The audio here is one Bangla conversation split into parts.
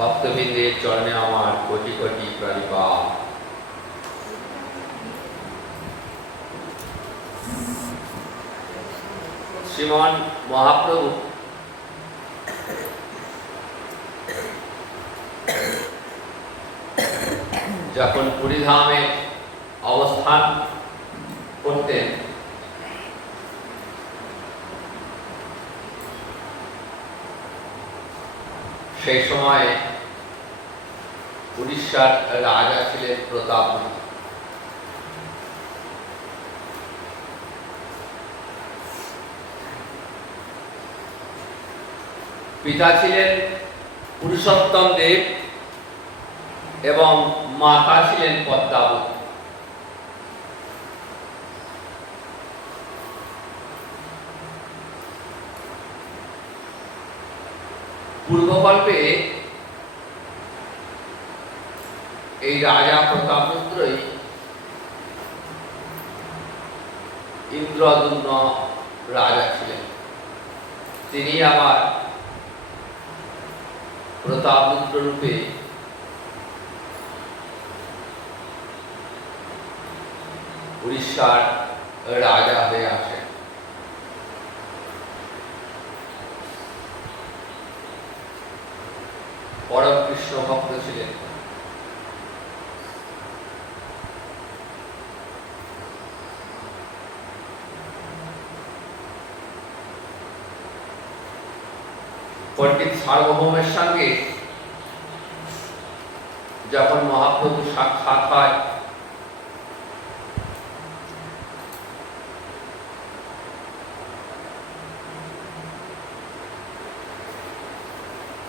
ভক্তবৃন্দের চরণে আমার কোটি কোটি প্রণিপাত। শ্রীমান মহাপ্রভু যখন পুরীধামে অবস্থান করতেন সেই সময় উড়িষ্যার রাজা ছিলেন প্রতাপরূপ। পিতা ছিলেন পুরুষোত্তম দেব এবং মাতা ছিলেন পদ্মাবতী। পূর্বকল্পে এই রাজা প্রতাপরুদ্রই ইন্দ্রদুম্ন রাজা ছিলেন। তিনি আবার প্রতাপরুদ্র রূপে উড়িষ্যার রাজা হয়ে আসেন। পরম কৃষ্ণ ভক্ত ছিলেন। পণ্ডিত সার্বভৌমের সঙ্গে যখন মহাপ্রভু সাক্ষাৎ হয়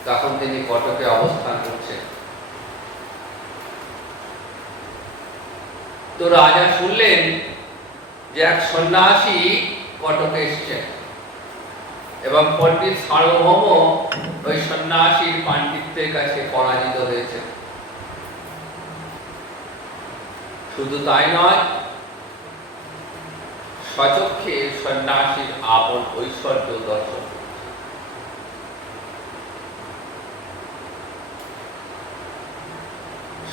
তখন তিনি কটকে অবস্থান করছেন। তো রাজা শুনলেন যে এক সন্ন্যাসী কটকে এসছেন এবং পণ্ডিত সার্বভৌম ওই সন্ন্যাসীর পাণ্ডিত্যের কাছে পরাজিত হয়েছে। শুধু তাই নয়, স্বচক্ষে সন্ন্যাসীর আপন ঐশ্বর্য দর্শন।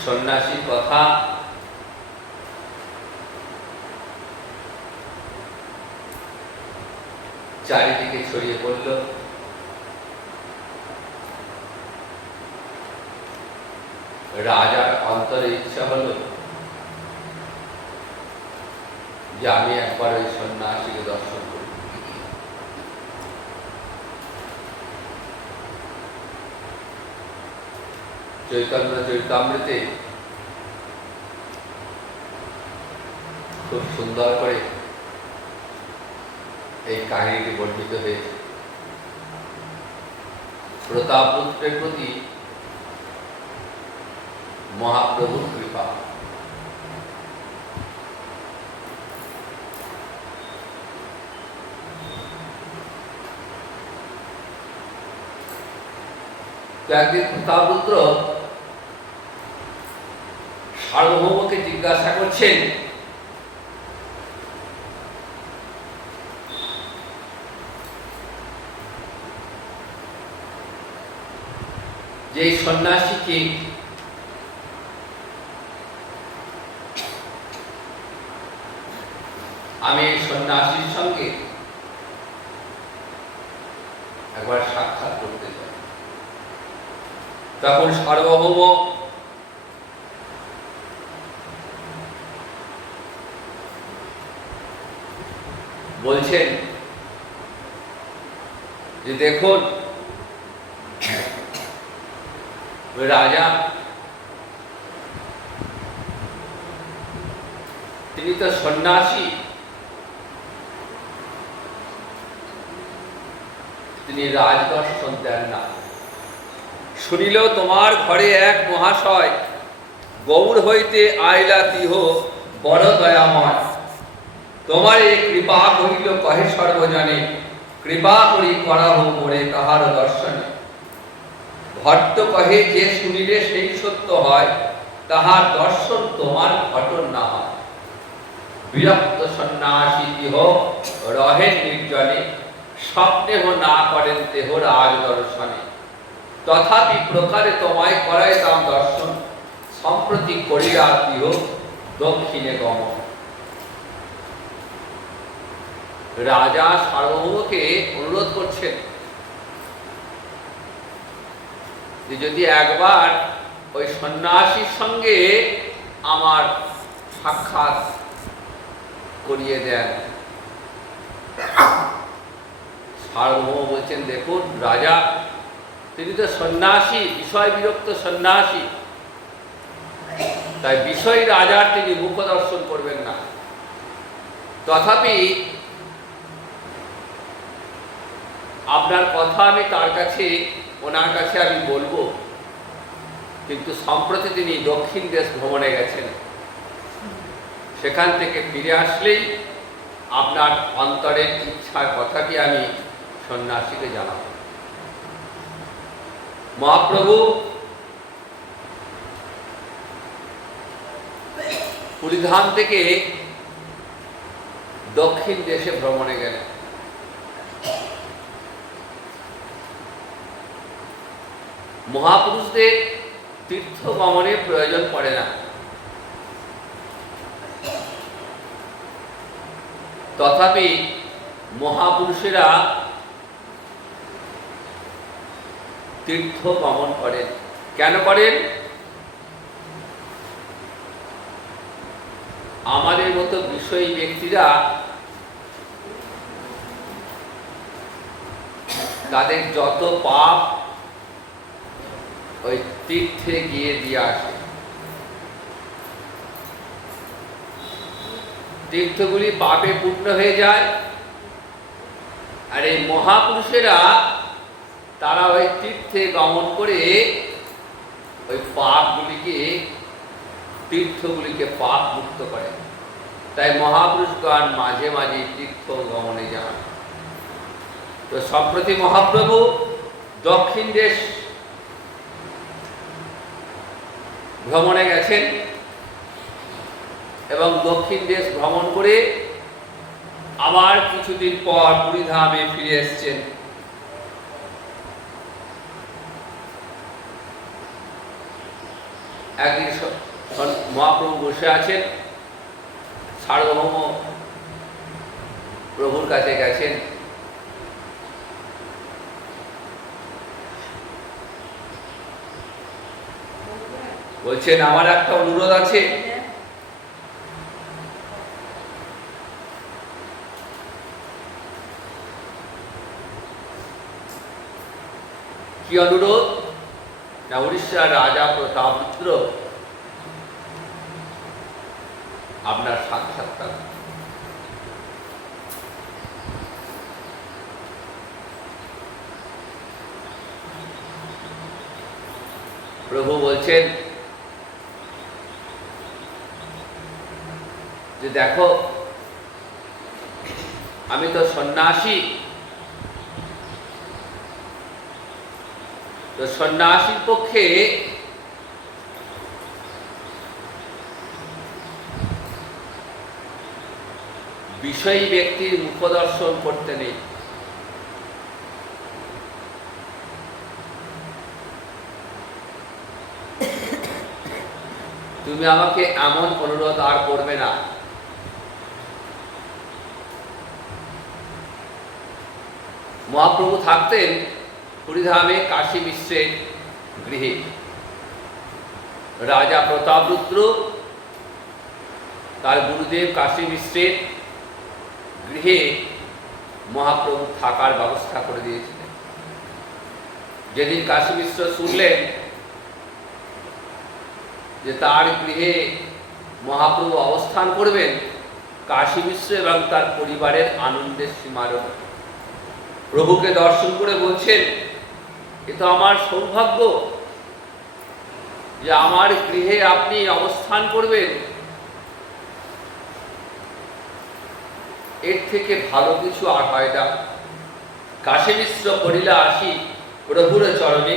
সন্ন্যাসীর কথা চারিদিকে ছড়িয়ে পড়ল। রাজার অন্তরে ইচ্ছা হলো যে আমি একবার ওই সন্ন্যাসীকে দর্শন করি। চৈতন্য চরিতামৃতে খুব সুন্দর করে এই কাহিনীটি বর্ণিত হয়েছে। প্রতাপরুদ্রের প্রতি মহাপ্রভুর কৃপা। একদিন প্রতাপরুদ্র সার্বভৌমকে জিজ্ঞাসা করছেন, যে এই সন্ন্যাসীকে আমি এই সন্ন্যাসীর সঙ্গে একবার সাক্ষাৎ করতে চাই। তখন সার্বভৌম বলছেন যে দেখুন, রাজা তিনি তো সন্ন্যাসী, তিনি রাজদর্শন দেন না। শুনিল তোমার ঘরে এক মহাশয় গৌর হইতে আইলা তিহ বড় দয়াময়। তোমার এই কৃপা করিল কহে সর্বজনে, কৃপা করি করাহ মোরে তাহার দর্শনে। ভট্ট কহে যে শুনিলে সেই সত্য হয়, তাহার দর্শন তোমার ঘটন না হয়। বিরক্ত সন্ন্যাসী তিহ রহেন নির্জনে, স্বপ্নেহ না করেন তেহ রাজ দর্শনে। তথাপি প্রকারে তোমায় করাইতাম দর্শন, সম্প্রতি করিয়া দিহ দক্ষিণে গমন। রাজা সার্বভৌমকে অনুরোধ করছেন যে যদি একবার ওই সন্ন্যাসীর সঙ্গে আমার সাক্ষাৎ করিয়ে দেন। সার্বভৌম বলছেন, দেখুন রাজা, তিনি তো সন্ন্যাসী, বিষয় বিরক্ত সন্ন্যাসী, তাই বিষয় রাজার তিনি মুখ দর্শন করবেন না। তথাপি আপনার কথা আমি তার কাছে, ওনার কাছে আমি বলবো, কিন্তু সম্প্রতি তিনি দক্ষিণ দেশ ভ্রমণে গেছেন, সেখান থেকে ফিরে আসলেই আপনার অন্তরের ইচ্ছার কথাটি আমি সন্ন্যাসীকে জানাব। মহাপ্রভু পুরীধাম থেকে দক্ষিণ দেশে ভ্রমণে গেলেন। মহাপুরুষদের তীর্থ গমনের প্রয়োজন পড়ে না, তথাপি মহাপুরুষেরা তীর্থ গমন করেন। কেন করেন? আমাদের মতো বিষয়ী ব্যক্তিরা তাদের যত পাপ ওই তীর্থে গিয়ে দিয়ে আসে। তীর্থগুলি পাপে পূর্ণ হয়ে যায়, আর এই মহাপুরুষেরা তারা ওই তীর্থে গমন করে ওই পাপগুলিকে, তীর্থগুলিকে পাপ মুক্ত করে। তাই মহাপুরুষগণ মাঝে মাঝে তীর্থ গমনে যান। তো সম্প্রতি মহাপ্রভু দক্ষিণ দেশ ভ্রমণে গেছেন এবং দক্ষিণ দেশ ভ্রমণ করে আবার কিছুদিন পর পুরীধামে ফিরে এসেছেন। একদিন মহাপ্রভু বসে আছেন, সার্বভৌম প্রভুর কাছে গেছেন। বলছেন, আমার একটা অনুরোধ আছে। কি অনুরোধ? না, উড়িষ্যার রাজা প্রতাপরুদ্র আপনার সাক্ষাৎকার। প্রভু বলছেন যে দেখো, আমি তো সন্ন্যাসী, তো সন্ন্যাসীর পক্ষে বিষয়ী ব্যক্তির মুখদর্শন করতে নেই। তুমি আমাকে এমন অনুরোধ আর করবে না। মহাপ্রভু থাকতেন পুরীধামে কাশী মিশ্রের গৃহে। রাজা প্রতাপরুদ্র তার গুরুদেব কাশী মিশ্রের গৃহে মহাপ্রভু থাকার ব্যবস্থা করে দিয়েছিলেন। যেদিন কাশী মিশ্র শুনলেন যে তার গৃহে মহাপ্রভু অবস্থান করবেন, কাশী মিশ্র এবং তার পরিবারের আনন্দের সীমারও। প্রভুকে দর্শন করে বলছেন, এ তো আমার সৌভাগ্য যে আমার গৃহে আপনি অবস্থান করবেন, এর থেকে ভালো কিছু আর হয় না। কাশী মিশ্র করিলা আসি প্রভুর চরণে,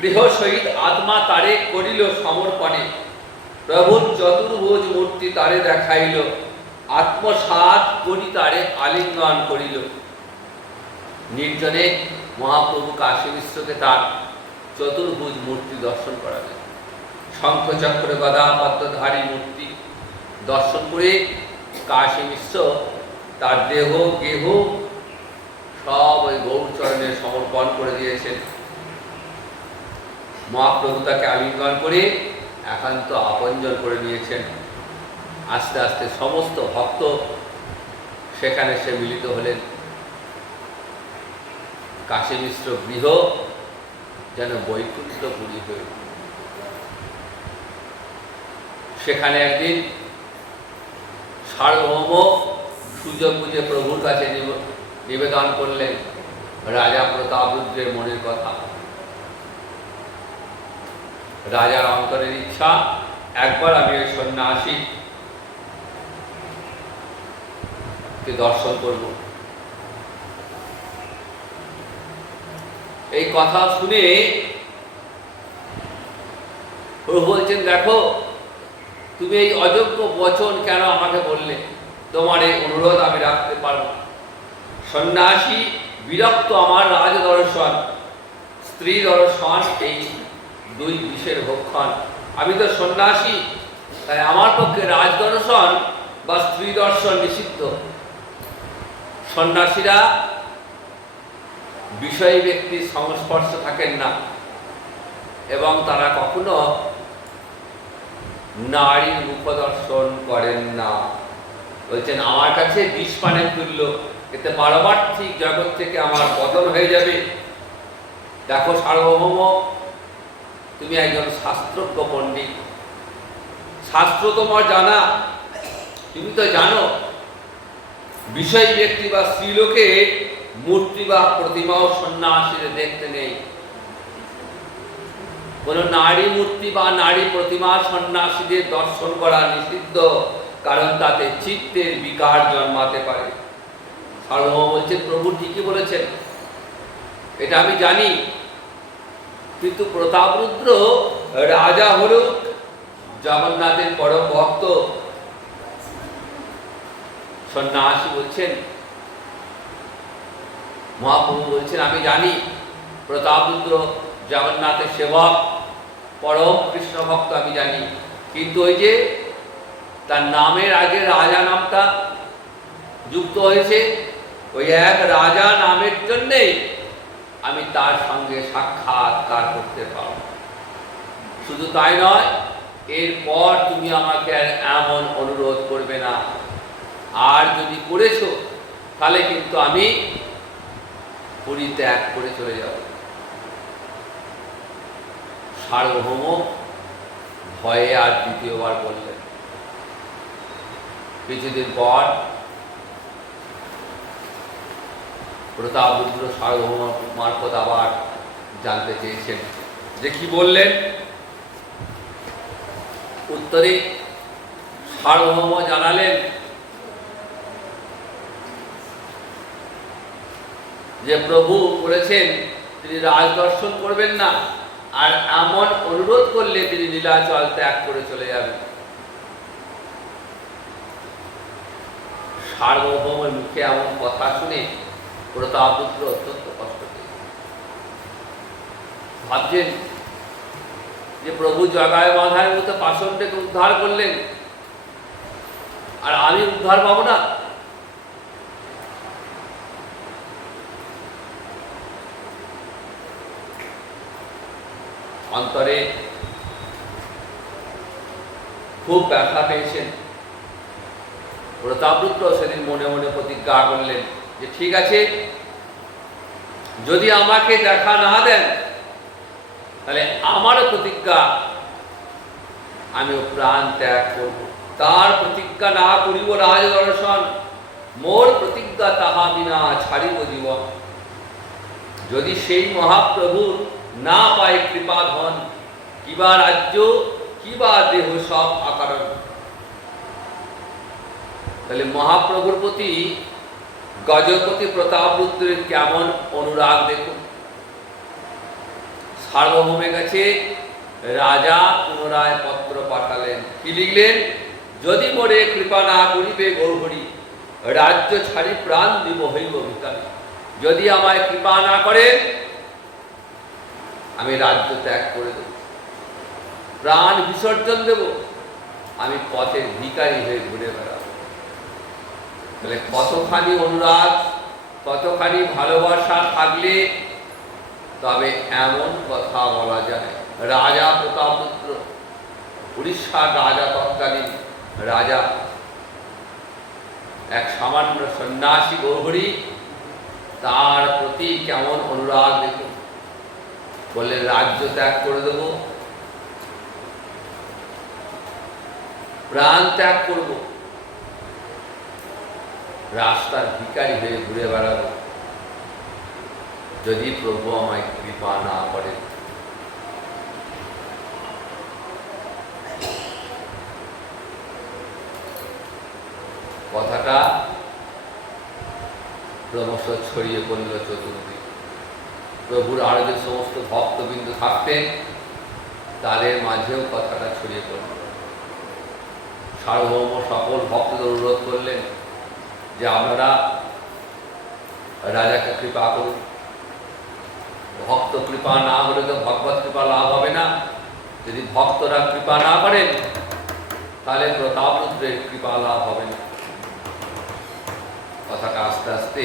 গৃহ সহিত আত্মা তারে করিল সমর্পণে। প্রভুর চতুর্ভুজ মূর্তি তারে দেখাইল, আত্মসাৎ করি তারে আলিঙ্গন করিল। নির্জনে মহাপ্রভু কাশী মিশ্রকে তার চতুর্ভুজ মূর্তি দর্শন করালেন। শঙ্খচক্র গদা পদ্মধারী মূর্তি দর্শন করে কাশী মিশ্র তার দেহ গেহ সব ওই গৌরচরণে সমর্পণ করে দিয়েছেন। মহাপ্রভু তাকে আলিঙ্গন করে একান্ত আপনজন করে নিয়েছেন। আস্তে আস্তে সমস্ত ভক্ত সেখানে সে মিলিত হলেন। কাশী মিশ্র গৃহ যেন বৈকুণ্ঠপুরী হয়ে উঠল। সেখানে একদিন সার্বভৌম সুযোগ বুঝে প্রভুর কাছে নিবেদন করলেন রাজা প্রতাপরুদ্রের মনের কথা। রাজার অন্তরের ইচ্ছা, একবার আমি ওই সন্ন্যাসী কে দর্শন করব। এই কথা শুনে প্রভু বলছেন, দেখো তুমি এই অযোগ্য বচন কেন আমাকে বললে? তোমার এই অনুরোধ আমি রাখতে পারব। সন্ন্যাসী বিরক্ত আমার রাজ দর্শন, স্ত্রী দর্শন, এই দুই বিষের ভক্ষণ। আমি তো সন্ন্যাসী, তাই আমার পক্ষে রাজ দর্শন বা স্ত্রী দর্শন নিষিদ্ধ। সন্ন্যাসীরা বিষয় ব্যক্তির সংস্পর্শে থাকেন না এবং তারা কখনো নারীর মুখ দর্শন করেন না। বলছেন আমার কাছে বিষ পানের তুল্য, এতে পারমার্থিক জগৎ থেকে আমার পতন হয়ে যাবে। দেখো সার্বভৌম, তুমি একজন শাস্ত্রজ্ঞ পণ্ডিত, শাস্ত্র তোমার জানা, তুমি তো জানো বিষয় ব্যক্তি বা স্ত্রীলোকে মূর্তি বা প্রতিমাও সন্ন্যাসীদের দেখতে নেই। কোন নারী মূর্তি বা নারী প্রতিমা সন্ন্যাসীদের দর্শন করা নিষিদ্ধ, কারণ তাতে চিত্তের বিকার জন্মাতে পারে। সার্বভৌম বলছেন, প্রভু ঠিকই বলেছেন, এটা আমি জানি, কিন্তু প্রতাপরুদ্র রাজা হল জগন্নাথের পরম ভক্ত। সন্ন্যাসী বলছেন, মহাপ্রভু বলছেন, আমি জানি প্রতাপরুদ্র জগন্নাথের সেবক, পরম কৃষ্ণ ভক্ত, আমি জানি, কিন্তু ওই যে তার নামের আগে রাজা নামটা যুক্ত হয়েছে, ওই এক রাজা নামের জন্যেই আমি তার সঙ্গে সাক্ষাৎকার করতে পারব। শুধু তাই নয়, এরপর তুমি আমাকে এমন অনুরোধ করবে না, আর যদি করেছো তাহলে কিন্তু আমি পুরী ত্যাগ করে চলে যাব। সার্বভৌম ভয়ে আর দ্বিতীয়বার বললেন। কিছুদিন পর প্রতাপরুদ্র সার্বভৌম মারফত আবার জানতে চেয়েছেন যে কি বললেন। উত্তরে সার্বভৌম জানালেন যে প্রভু বলেছেন তিনি রাজ দর্শন করবেন না, আর এমন অনুরোধ করলে তিনি নীলাচল ত্যাগ করে চলে যাবেন। সার্বভৌমের মুখে এমন কথা শুনে প্রতাপরুদ্র অত্যন্ত কষ্ট পেলেন। ভাবছেন যে প্রভু জগায় বাঁধায় মতো পাষণ্ডকে উদ্ধার করলেন, আর আমি উদ্ধার পাবো না। অন্তরে খুব ব্যথা পেয়েছেন। প্রতাপরুদ্র সেদিন মনে মনে প্রতিজ্ঞা করলেন যে ঠিক আছে, যদি আমাকে দেখা না দেন তাহলে আমারও প্রতিজ্ঞা, আমিও প্রাণ ত্যাগ করব। তার প্রতিজ্ঞা না করিব রাজ দর্শন, মোর প্রতিজ্ঞা তাহা বিনা ছাড়িব জীবন। যদি সেই মহাপ্রভুর না পায় কৃপা ধন, কিবা রাজ্য কিবা দেহ সব আকারণ। তাহলে মহাপ্রভুর প্রতি গজপতি প্রতাপরুদ্রের কেমন অনুরাগ দেখুন। সার্বভৌমের কাছে রাজা পুনরায় পত্র পাঠালেন। কি লিখলেন? যদি মোরে কৃপা না করিবে গৌরহরি, রাজ্য ছাড়ি প্রাণ দিব হইব ভিখারি। যদি আমায় কৃপা না করেন আমি রাজ্য ত্যাগ করে দেব, প্রাণ বিসর্জন দেব, আমি পথের ভিখারি হয়ে ঘুরে বেড়াবো। তাহলে কতখানি অনুরাগ, কতখানি ভালোবাসা থাকলে তবে এমন কথা বলা যায়। রাজা প্রতাপরুদ্র, উড়িষ্যার রাজা, তৎকালীন রাজা, এক সামান্য সন্ন্যাসী গৌহরী, তার প্রতি কেমন অনুরাগ দেখুন। বললেন রাজ্য ত্যাগ করে দেব, প্রাণ ত্যাগ করব, রাস্তার ভিখারি হয়ে ঘুরে বেড়াবো, যদি প্রভু আমায় কৃপা না করেন। কথাটা ক্রমশ ছড়িয়ে পড়ল চতুর্দিক। প্রভুর আরো যে সমস্ত ভক্তবৃন্দ থাকতেন তাদের মাঝেও কথাটা ছড়িয়ে পড়ল। সার্বভৌম সকল ভক্তদের অনুরোধ করলেন যে আপনারা রাজাকে কৃপা করুন। ভক্ত কৃপা না হলে তো ভগবত কৃপা লাভ হবে না। যদি ভক্তরা কৃপা না করেন তাহলে প্রতাপরুদ্রের কৃপা লাভ হবে না। কথাটা আস্তে আস্তে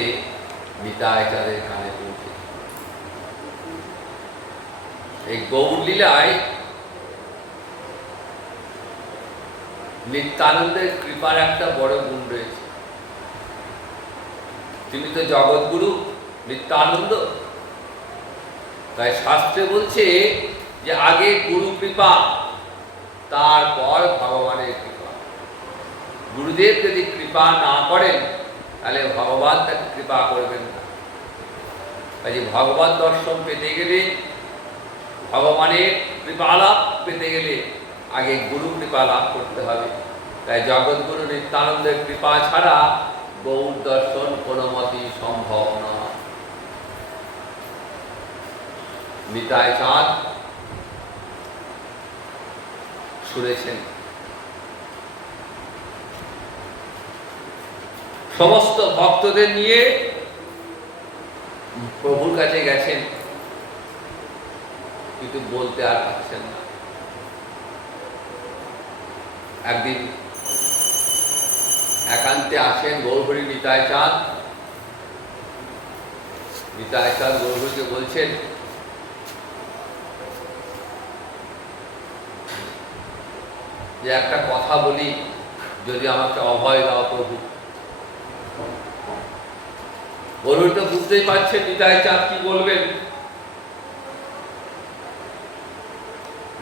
নিতাইচাঁদের কানে পৌঁছে। এই গৌর লীলায় নিত্যানন্দের কৃপার একটা বড় গুণ রয়েছে। তিনি তো জগৎগুরু নিত্যানন্দ, তাই শাস্ত্রে বলছে যে আগে গুরু কৃপা, তারপর ভগবানের কৃপা। গুরুদেব যদি কৃপা না করেন তাহলে ভগবান তাকে কৃপা করবেন না। কাজে ভগবত দর্শন পেতে গেলে, ভগবানের কৃপা লাভ পেতে গেলে আগে গুরু কৃপা লাভ করতে হবে। তাই জগৎগুরু নিত্যানন্দের কৃপা ছাড়া গৌর দর্শন কোনো মতেই সম্ভব নয়। নিতাই চাঁদ শুনেছেন, সমস্ত ভক্তদের নিয়ে প্রভুর কাছে গেছেন, কিন্তু বলতে আর পারছেন না। একদিন একান্তে আসেন গৌরহরি নিতাই চাঁদ। নিতাই চাঁদ গৌরহরিকে বলছেন, যে একটা কথা বলি, যদি আমাকে অভয় দাও প্রভু। গৌরহরি তো বুঝতেই পারছেন নিতাই চাঁদ কি বলবেন।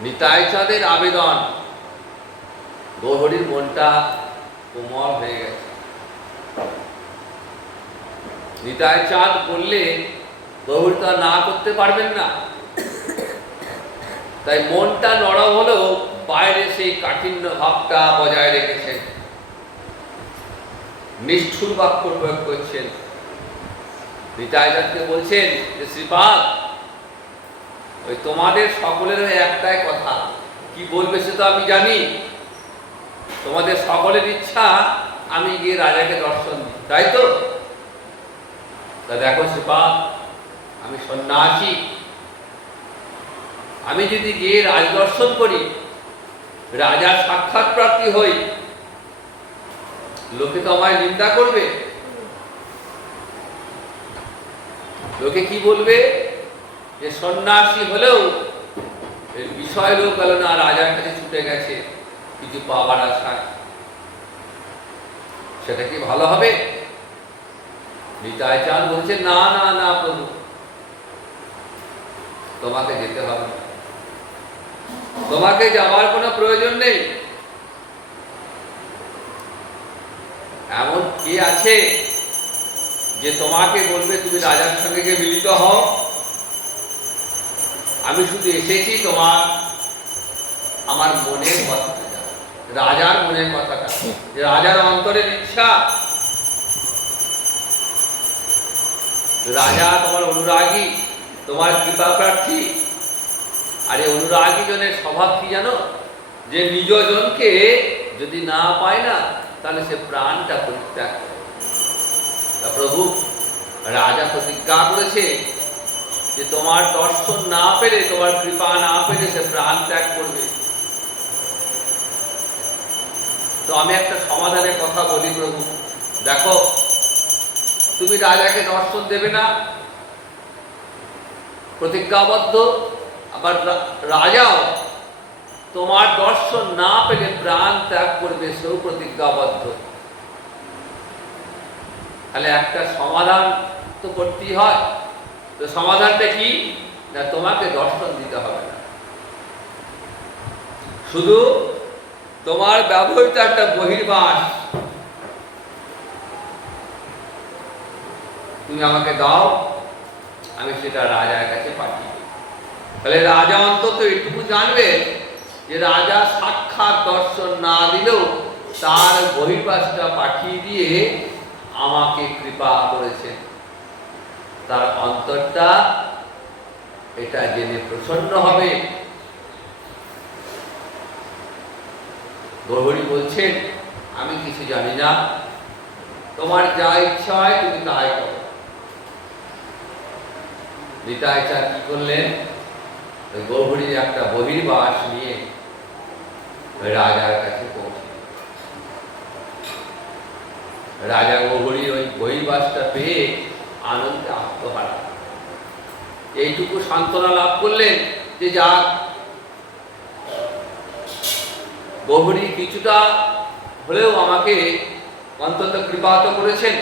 নিতাই চাঁদের আবেদন, গৌরহরির মনটা কোমল হয়ে গেছে। নিতাই চাঁদ বললে গৌরহরি তো না করতে পারবেন না, তাই মনটা নরম হলেও বাইরে সেই কাঠিন্য ভাবটা বজায় রেখেছেন, নিষ্ঠুর বাক্য প্রয়োগ করছেন। নিতাই চাঁদকে বলছেন যে শ্রীপাদ, ওই তোমাদের সকলের একটাই কথা, কি বলবে সে তো আমি জানি। তোমাদের সকলের ইচ্ছা আমি গিয়ে রাজাকে দর্শন দিই, তাই তো? তা দেখো শ্রীপাদ, আমি সন্ন্যাসী, আমি যদি গিয়ে রাজ দর্শন করি, রাজার সাক্ষাৎ প্রাপ্তি হই, লোকে তো আমায় নিন্দা করবে। লোকে কি বলবে? যে সন্ন্যাসী হলেও এর বিষয় লোক গেল না, রাজার কাছে ছুটে গেছে কিছু পাবার আশায়। সেটা কি ভালো হবে? নিতাই চাঁদ বলছে, না না না প্রভু, তোমাকে যেতে হবে না, তোমাকে যাওয়ার কোনো প্রয়োজন নেই। এমন কে আছে যে তোমাকে বলবে তুমি রাজার সঙ্গে গিয়ে মিলিত হও? আমি শুধু এসেছি আমার মনের কথাটা, রাজার মনের কথাটা, যে রাজার অন্তরের ইচ্ছা। রাজা তোমার অনুরাগী, তোমার কৃপা প্রার্থী। আর এই অনুরাগী জনের স্বভাব কি জানো? যে নিজজনকে যদি না পায় না, তাহলে সে প্রাণটা পরিত্যাগ করে। তা প্রভু, রাজা প্রতিজ্ঞা করেছে যে তোমার দর্শন না পেলে, তোমার কৃপা না পেলে সে প্রাণ ত্যাগ করবে। তো আমি একটা সমাধানের কথা বলি, প্রভু দেখো, তুমি রাজাকে দর্শন দেবে না, প্রতিজ্ঞাবদ্ধ, আবার রাজাও তোমার দর্শন না পেলে প্রাণ ত্যাগ করবে, সেও প্রতিজ্ঞাবদ্ধ। তাহলে একটা সমাধান তো করতেই হয়। তো সমাধানটা কি? না, তোমাকে দর্শন দিতে হবে না, শুধু তোমার ব্যবহৃত একটা বহির্বাস তুমি আমাকে দাও, আমি সেটা রাজার কাছে পাঠিয়ে দেব। তাহলে রাজা অন্তত এটুকু জানবে যে রাজা সাক্ষাৎ দর্শন না দিলেও তার বহির্বাসটা পাঠিয়ে দিয়ে আমাকে কৃপা করেছেন। তার অন্তরটা এটা জেনে প্রসন্ন হবে। গৌরহরি বলছেন, আমি কিছু জানি না, তোমার যা ইচ্ছা হয় তুমি তাই করো। নিতাই চাঁদ কি করলেন? গৌরহরির একটা বহির্বাস নিয়ে রাজার কাছে পৌঁছে। রাজা গৌরহরির ওই বহির্বাসটা পেয়ে আনন্দে আত্মহারা, এইটুকু সান্ত্বনা লাভ করলেন যে যাক, গৌরহরি কিছুটা হলেও আমাকে অন্তত কৃপা তো করেছেন।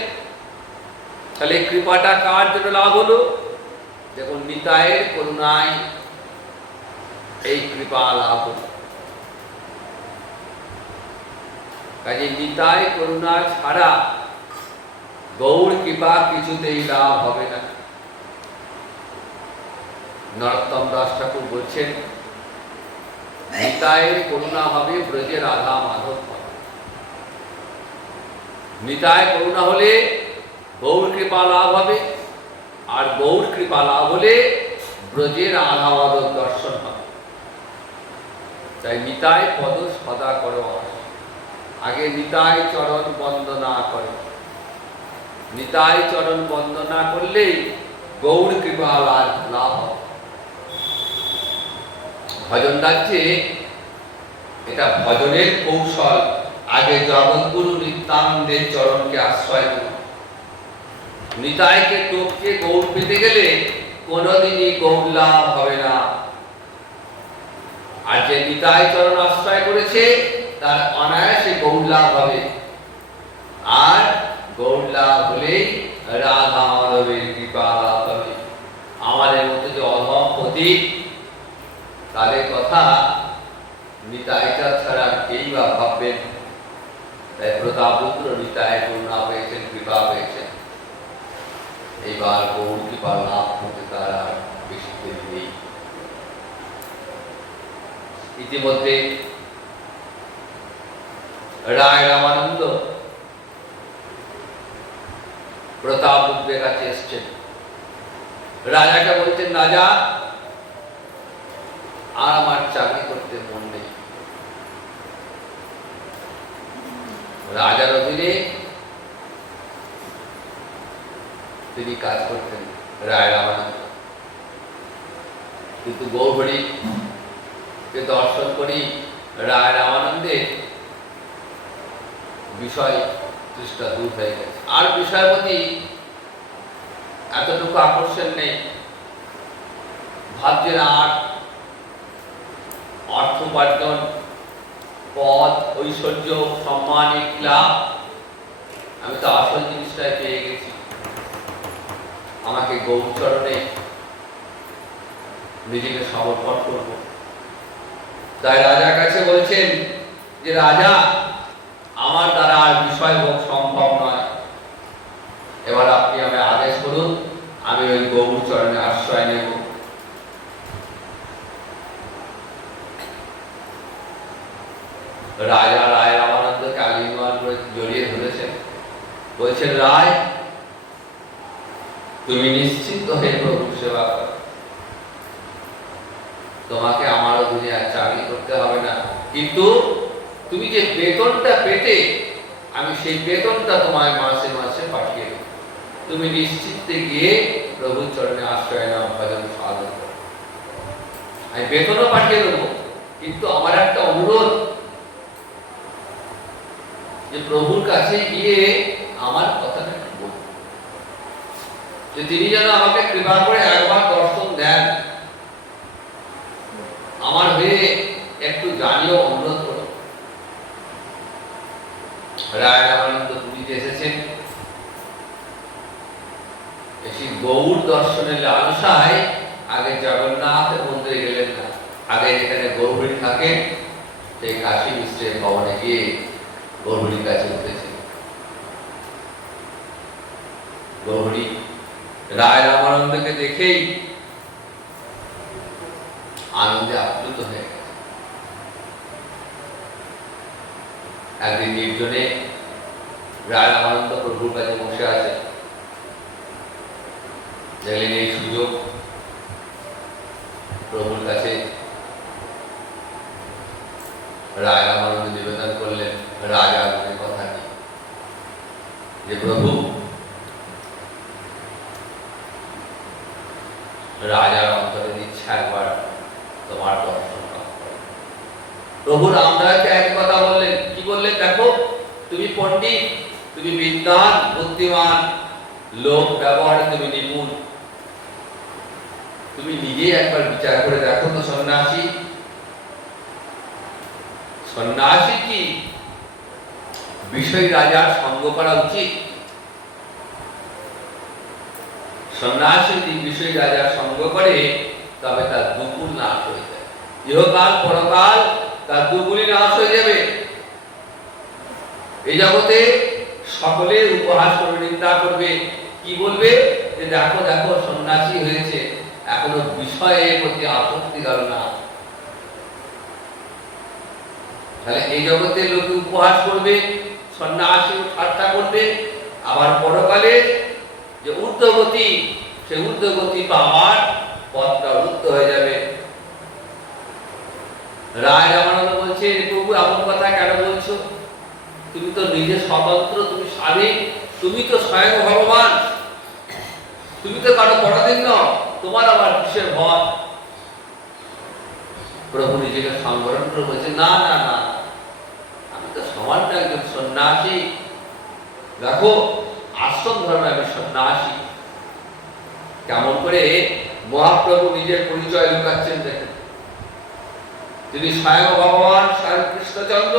তাহলে কৃপাটা কার জন্য লাভ হলো? দেখুন, নিতাইয়ের করুণায় এই কৃপা লাভ হলো। কাজে নিতাই করুণা ছাড়া গৌর কৃপা কিছুতেই লাভ হবে না। নরোত্তম দাস ঠাকুর বলছেন, নিতাইয়ের করুণা হবে ব্রজে রাধা মাধব হবে। নিতাই করুণা হলে গৌর কৃপা লাভ হবে, আর গৌর কৃপা লাভ হলে ব্রজে রাধা মাধব দর্শন হবে। তাই নিতাই পদ সদা করো, আগে নিতাই চরণ বন্দনা করে। নিতাই চরণ বন্দনা করলেই গৌর কৃপা লাভ হবে। ভজন রাজ্যে এটা ভজনের কৌশল, আগে জগৎগুরু নিত্যানন্দের চরণকে আশ্রয় করুন। নিতাইকে টপকে গৌর পেতে গেলে কোনোদিনই গৌর লাভ হবে না। আর যে নিতাই চরণ আশ্রয় করেছে তার অনায়াসে গৌর লাভ হবে। আর গৌর লাভ হলেই রাধা মাধবের কৃপা লাভ হবে। আমাদের মতো যে অধম পথিক, তাদের কথা নিতাইটা ছাড়া কেই বা ভাববেন। তাই প্রতাপরুদ্র নিতাই করুণা পেয়েছেন, কৃপা পেয়েছেন। এইবার গৌর কৃপা লাভ হতে তার আর বেশি দেরি নেই। ইতিমধ্যে রায় রামানন্দ প্রতাপরুদ্রের কাছে এসছেন। রাজাকে বলছেন, রাজা, আর আমার চাকরি করতে মন নেই। রাজার অধীনে তিনি কাজ করতেন রায় রামানন্দ, কিন্তু গৌরহরিকে দর্শন করি রায় রামানন্দের বিষয় তৃষ্ণা দূর হয়ে গেছে। আর বিষয়ের প্রতি এতটুকু আকর্ষণ নেই। ভাবছেন আর অর্থ উপার্জন, পদ, ঐশ্বর্য, সম্মান, লাভ, আমি তো আসল জিনিসটাই পেয়ে গেছি। আমাকে গৌরচরণে নিজেকে সমর্পণ করব। তাই রাজার কাছে বলছেন যে, রাজা, আমার দ্বারা আর বিষয় ভোগ সম্ভব নয়। এবার আপনি আমায় আদেশ করুন, আমি ওই গৌরচরণে আশ্রয় নেব। রাজা রায় রামানন্দকে আলিঙ্গন করে জড়িয়ে ধরেছেন, বলছেন, রায়, তুমি নিশ্চিন্ত হয়ে প্রভুর সেবা করো। তোমাকে আমার অধীনে আর চাকরি করতে হবে না, কিন্তু তুমি যে বেতনটা পেতে, আমি সেই বেতনটা তোমায় মাসে মাসে পাঠিয়ে দেব। তুমি নিশ্চিন্তে গিয়ে প্রভুর চরণে আশ্রয় নাও, ভজন সাধন করো। আমি বেতনও পাঠিয়ে দেবো, কিন্তু আমার একটা অনুরোধ, যে প্রভুর কাছে গিয়ে আমার কথাটা একটু বলুন, যে তিনি যেন আমাকে কৃপা করে একবার দর্শন দেন, আমার হয়ে একটু জানিও, অনুরোধ করো। রায় রামানন্দ পুরীতে এসেছেন, এসে গৌর দর্শনের লালসায় আগে জগন্নাথের মন্দিরে গেলেন না, আগে যেখানে গৌরহরি থাকেন সেই কাশী মিশ্রের ভবনে গিয়ে গৌরহরির কাছে উঠেছেন। গৌরহরি রায় রামানন্দকে দেখেই আনন্দে আপ্লুত হয়ে গেছে। একদিন নির্জনে রায় রামানন্দ প্রভুর কাছে বসে আছে, দেখলেন এই সুযোগ, প্রভুর কাছে রায় রামানন্দ নিবেদন করলেন রাজা কথা কি, যে প্রভু, রাজার অন্তরে ইচ্ছা একবার তোমার দর্শন লাভ করা। প্রভু রামদাসকে এক কথা বললেন, কি বললেন? দেখো, তুমি পণ্ডিত, তুমি বিদ্বান, বুদ্ধিমান, লোক ব্যবহারে তুমি নিপুণ, তুমি নিজে একবার বিচার করে দেখো তো, সন্ন্যাসী সন্ন্যাসী কি বিষয় রাজার সঙ্গ করা উচিত? সন্ন্যাসী যদি বিষয় রাজার সঙ্গ করে, তবে তার দুকুল নাশ হয়ে যায়, ইহকাল পরকাল তার দুকুলই নাশ হয়ে যাবে। এই জগতে সকলে উপহাস করবে, নিন্দা করবে, কি বলবে? যে দেখো দেখো সন্ন্যাসী হয়েছে, এখনো বিষয়ের প্রতি আসক্তি গেল না। তাহলে এই জগতে লোকে উপহাস করবে, সন্ন্যাসী ঠাট্টা করবে, আবার পরকালে যে ঊর্ধ্বগতি, সে ঊর্ধ্বগতি পাওয়ার পথটা রুদ্ধ হয়ে যাবে। রায় রামানন্দ বলছে, প্রভু এমন কথা কেন বলছো? তুমি তো নিজে স্বতন্ত্র, তুমি স্বাধীন, তুমি তো স্বয়ং ভগবান, তুমি তো কারো পরাধীন নও, তোমার আবার কিসের ভয়? প্রভু নিজেকে সংবরণ করে বলছে, না না না, আমি তো সামান্য একজন সন্ন্যাসী, দেখো আশ্রম ধর্মে আমি সন্ন্যাসী। কেমন করে মহাপ্রভু নিজের পরিচয় লুকাচ্ছেন দেখেন। তিনি স্বয়ং ভগবান, স্বয়ং কৃষ্ণচন্দ্র,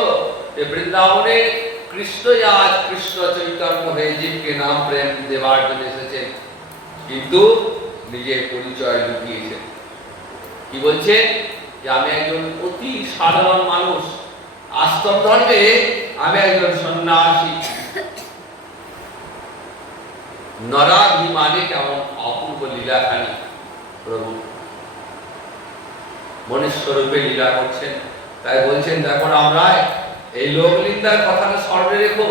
যে বৃন্দাবনে কৃষ্ণই আজ কৃষ্ণ চৈতন্য হয়ে জীবকে নাম প্রেম দেবার জন্য এসেছেন, কিন্তু নিজের পরিচয় লুকিয়েছেন। কি বলছেন? যে আমি একজন অতি সাধারণ মানুষ, আশ্রম ধর্মে আমি একজন সন্ন্যাসী। নরাভিমানে কেমন অপূর্ব লীলাখানি প্রভু মনুষ্যরূপে লীলা করছেন। তাই বলছেন, দেখো আমরা এই লোক নিন্দার কথাটা স্মরণে রেখো।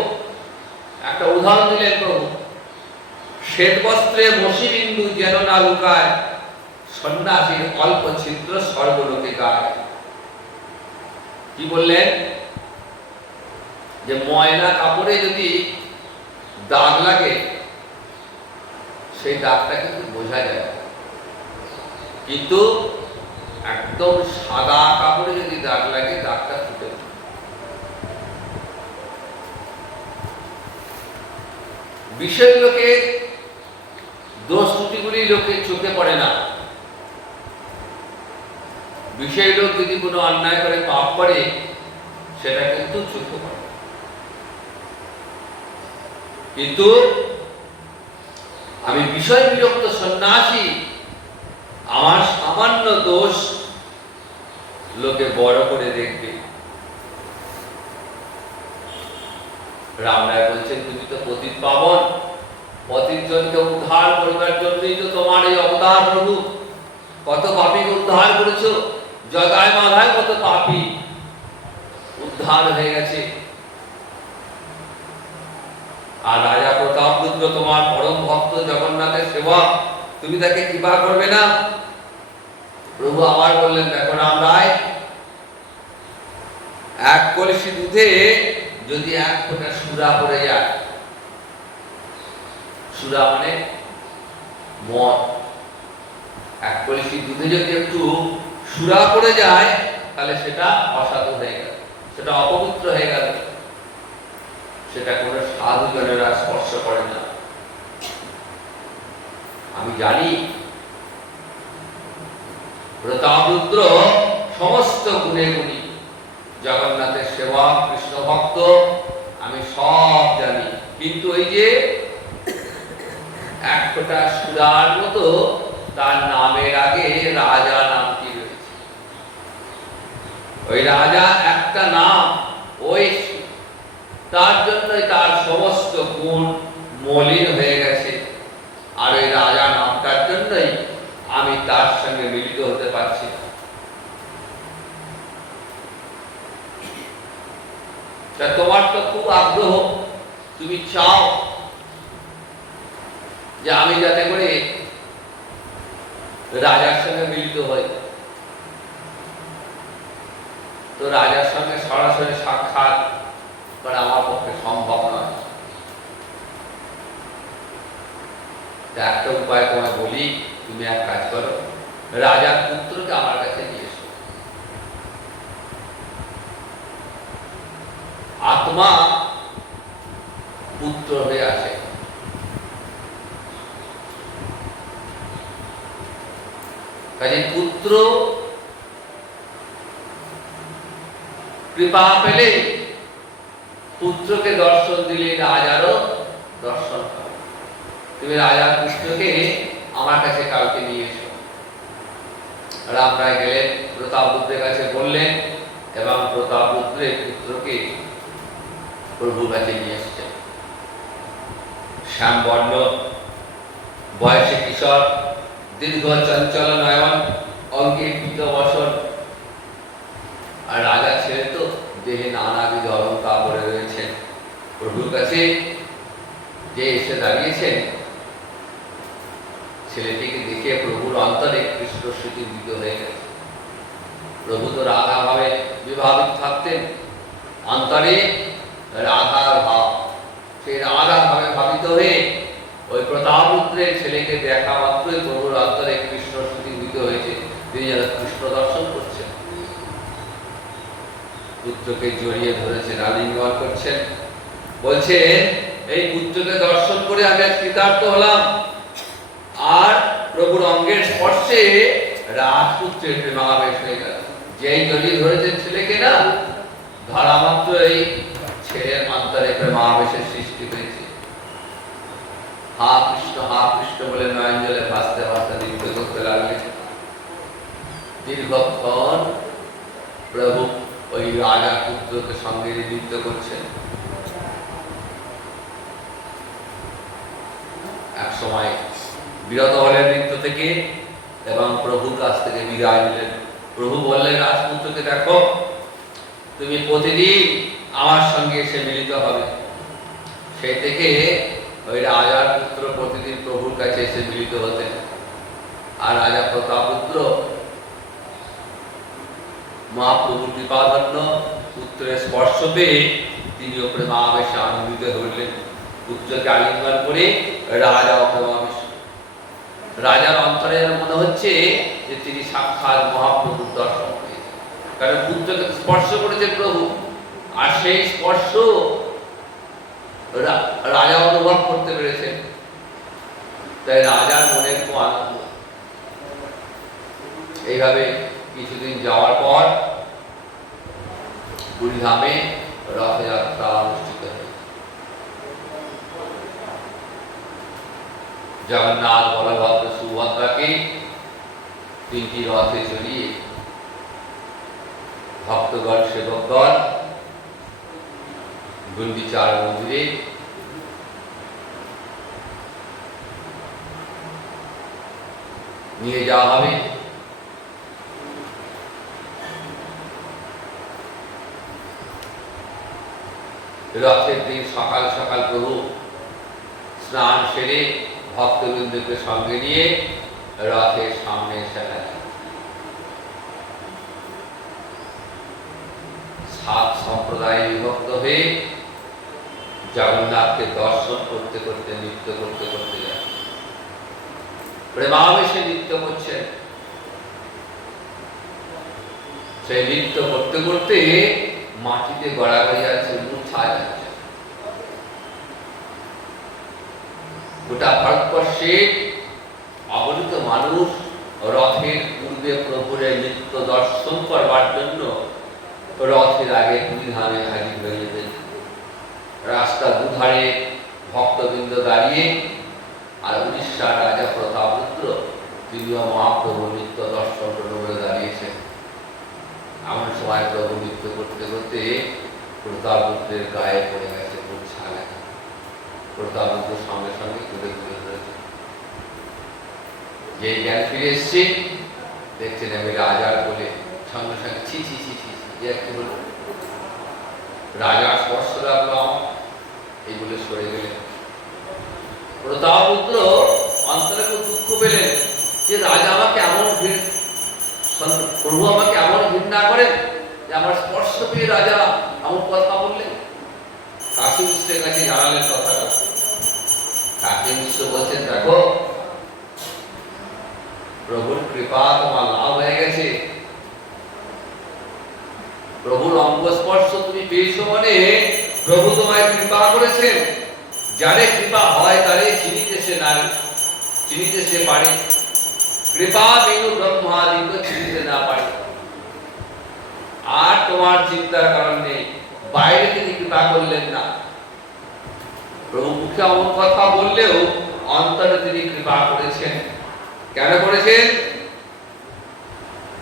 একটা উদাহরণ দিলেন প্রভু, শ্বেত বস্ত্রে মসিবিন্দু যেন না লুকায়, সন্ন্যাসীর অল্প ছিদ্র স্বর্গলোকে গায়। কি বললেন? যে ময়লা কাপড়ে যদি দাগ লাগে, সেই দাগটা কিন্তু বোঝা যায়, কিন্তু একদম সাদা কাপড়ে যদি দাগ লাগে, দাগটা ফুটে ওঠে। বিষয় লোকে দোষ ত্রুটিগুলি লোকে চোখে পড়ে না। বিষয় লোক যদি কোনো অন্যায় করে, পাপ করে, সেটা কিন্তু চোখে পড়ে। কিন্তু আমি বিষয় বিরক্ত সন্ন্যাসী, আমার সামান্য দোষ লোকে বড় করে দেখবে। রামরায় বলছেন, তুমি তো পতিত পাবন, পতিত জনকে উদ্ধার করবার জন্যই তো তোমার এই অবতার প্রভু। কত পাপীকে উদ্ধার করেছো, জগায় মাধায় কত পাপী উদ্ধার হয়ে গেছে। আর রাজা প্রতাপরুদ্র তোমার পরম ভক্ত, জগন্নাথের সেবক, তুমি তাকে কৃপা করবে না? প্রভু আবার বললেন, দেখো রামরায়, এক কলসি দুধে যদি এক ফোঁটা সুরা পড়ে যায়, সুরা মানে মদ, এক কলসি দুধে যদি একটু সুরা পড়ে যায় তাহলে সেটা অসাধু হয়ে গেল, সেটা অপবিত্র হয়ে গেল, সেটা কোনো সাধুজনেরা স্পর্শ করে না। আমি জানি প্রতাপরুদ্র সমস্ত গুণে গুণী, জগন্নাথের সেবক, কৃষ্ণ ভক্ত, আমি সব জানি, কিন্তু ওই যে এক ফোঁটা সুরার মতো তার নামের আগে রাজা নামটি রয়েছে। ওই রাজা একটা নাম, ওই তার জন্যই তার সমস্ত গুণ মলিন হয়ে গেছে। আর ওই রাজা নামটার জন্যই আমি তার সঙ্গে মিলিত হতে পারছি। তা তোমার তো খুব আগ্রহ, তুমি চাও যে আমি যাতে করে রাজার সঙ্গে মিলিত হই। তো রাজার সঙ্গে সরাসরি সাক্ষাৎ করা আমার পক্ষে সম্ভব নয়। একটা উপায় তোমায় বলি, তুমি এক কাজ করো, রাজার পুত্রকে আমার কাছে নিয়ে এসো। আত্মা পুত্র হয়ে আসে, কাজে পুত্র কৃপা পেলে পুত্রকে দর্শন দিলে রাজারও দর্শন হবে। তুমি রাজার পুত্রকে আমার কাছে কালকে নিয়ে এসো। রাম রায় গেলেন, প্রতাপরুদ্রের কাছে বললেন, এবং প্রতাপরুদ্রের পুত্রকে প্রভুর কাছে নিয়ে এসছেন। শ্যামবর্ণ, বয়সে কিশোর, দীর্ঘ চঞ্চল নয়ন, অঙ্গে পীত বসন, আর রাজা ছেলে তো দেহে নানাবিধ অলঙ্কার পরে রয়েছেন। প্রভুর কাছে যে এসে দাঁড়িয়েছেন, ছেলেটিকে দেখে প্রভুর অন্তরে কৃষ্ণ স্মৃতি উদিত হয়ে গেছে। প্রভু তো রাধা ভাবে বিভাবিত থাকতেন, অন্তরে রাধার ভাব, সেই রাধা ভাবে ভাবিত হয়ে ওই প্রতাপরুদ্রের ছেলেকে দেখা মাত্রই প্রভুর অন্তরে কৃষ্ণ স্মৃতি উদিত হয়েছে। তিনি যেন কৃষ্ণ দর্শন করছেন, পুত্রকে জড়িয়ে ধরেছেন, আলিঙ্গন করছেন, বলছেন এই পুত্রকে দর্শন করে আমি আজ কৃতার্থ হলাম। আর প্রভুর অঙ্গের স্পর্শে রাজপুত্রের প্রেমাবেশ হয়ে গেল। যেই জড়িয়ে ধরেছেন ছেলেকে না, ধরা মাত্র এই ছেলের অন্তরে প্রেমাবেশের সৃষ্টি হয়েছে। হা কৃষ্ণ বলে নয়ন জলে ভাসতে ভাসতে নৃত্য করতে লাগলেন। দীর্ঘক্ষণ প্রভু ওই রাজা পুত্রকে সঙ্গে নৃত্য করছেন। এক সময় বিরত হলেন নৃত্য থেকে এবং প্রভুর কাছ থেকে বিদায় নিলেন। প্রভু বললেন, রাজপুত্রকে দেখো, তুমি প্রতিদিন আমার সঙ্গে এসে মিলিত হবে। সেই থেকে ওই রাজার পুত্র প্রতিদিন প্রভুর কাছে এসে মিলিত হতেন। আর রাজা প্রতাপরুদ্র মহাপ্রভুর কৃপাধন্য পুত্রের স্পর্শ পেয়ে তিনিও প্রেমাবেশে আনন্দিত হইলেন। পুত্রকে আলিঙ্গন করে রাজাও প্রেমাবেশ। রাজার অন্তরে মনে হচ্ছে যে তিনি সাক্ষাৎ মহাপ্রভুর দর্শন পেয়েছেন, কারণ পুত্রকে স্পর্শ করেছে প্রভু, আর সেই স্পর্শ রাজা অনুভব করতে পেরেছেন। তাই রাজার মনে খুব আনন্দ। এইভাবে কিছুদিন যাওয়ার পর পুরীধামে রথযাত্রা অনুষ্ঠিত হয়। জগন্নাথ, বলভদ্র, সুভদ্রাকে তিনটি রথে চড়িয়ে ভক্তগণ, সেবকগণ গুন্ডিচার মন্দিরে নিয়ে যাওয়া হবে। রথের দিন সকাল সকাল প্রভু স্নান সেরে ভক্তবৃন্দকে সঙ্গে নিয়ে রথের সামনে এসে সাত সম্প্রদায়ে বিভক্ত হয়ে জগন্নাথকে দর্শন করতে করতে, নৃত্য করতে করতে যায়। প্রেমাবেশে নৃত্য করছেন। সেই নৃত্য করতে করতে মাটিতে গড়াগড়ি আছে, মূর্ছা যাচ্ছে। গোটা ভারতবর্ষে অগণিত মানুষ রথের পূর্বে প্রভুর নৃত্য দর্শন করবার জন্য রথের আগে পুরীধামে হাজির হয়ে যেতেন। রাস্তা দুধারে ভক্তবৃন্দ দাঁড়িয়ে, আর উড়িষ্যার রাজা প্রতাপরুদ্র তিনিও মহাপ্রভু নৃত্য দর্শন করে দাঁড়িয়েছেন। এমন সময় প্রভু নৃত্য করতে করতে প্রতাপরুদ্রের গায়ে পড়ে গেছে মূর্ছা লাগা। প্রতাপরুদ্র সঙ্গে সঙ্গে তুলে তুলে ধরেছে। যে জ্ঞান ফিরে এসছে, দেখছেন আমি রাজার বলে, সঙ্গে সঙ্গে ছি ছি ছি ছি একটু বলল, রাজার স্পর্শ লাগলাম এই বলে সরে গেলেন। প্রতাপরুদ্র অন্তরে খুব দুঃখ পেলেন যে রাজা আমাকে এমন প্রভু আমাকে এমন ঘৃণা করেন যে আমার স্পর্শ পেয়ে রাজা এমন কথা বললেন। কাশী মিশ্রের কাছে জানালেন কথাটা। কাশী মিশ্র বলছেন, দেখো প্রভুর কৃপা তোমার লাভ হয়ে গেছে, প্রভুর অঙ্গ স্পর্শ তুমি পেয়েছো মানে প্রভু তোমায় কৃপা করেছেন। যারে কৃপা হয় তারে চিনিতে সে নারী, চিনিতে সে পারে। কৃপা বিনু ব্রহ্মাদিকে চিনিতে না পারে। আর তোমার চিন্তার কারণ নেই, বাইরে তিনি কৃপা করলেন না। প্রভু মুখে অমন কথা বললেও অন্তরে তিনি কৃপা করেছেন। কেন করেছেন?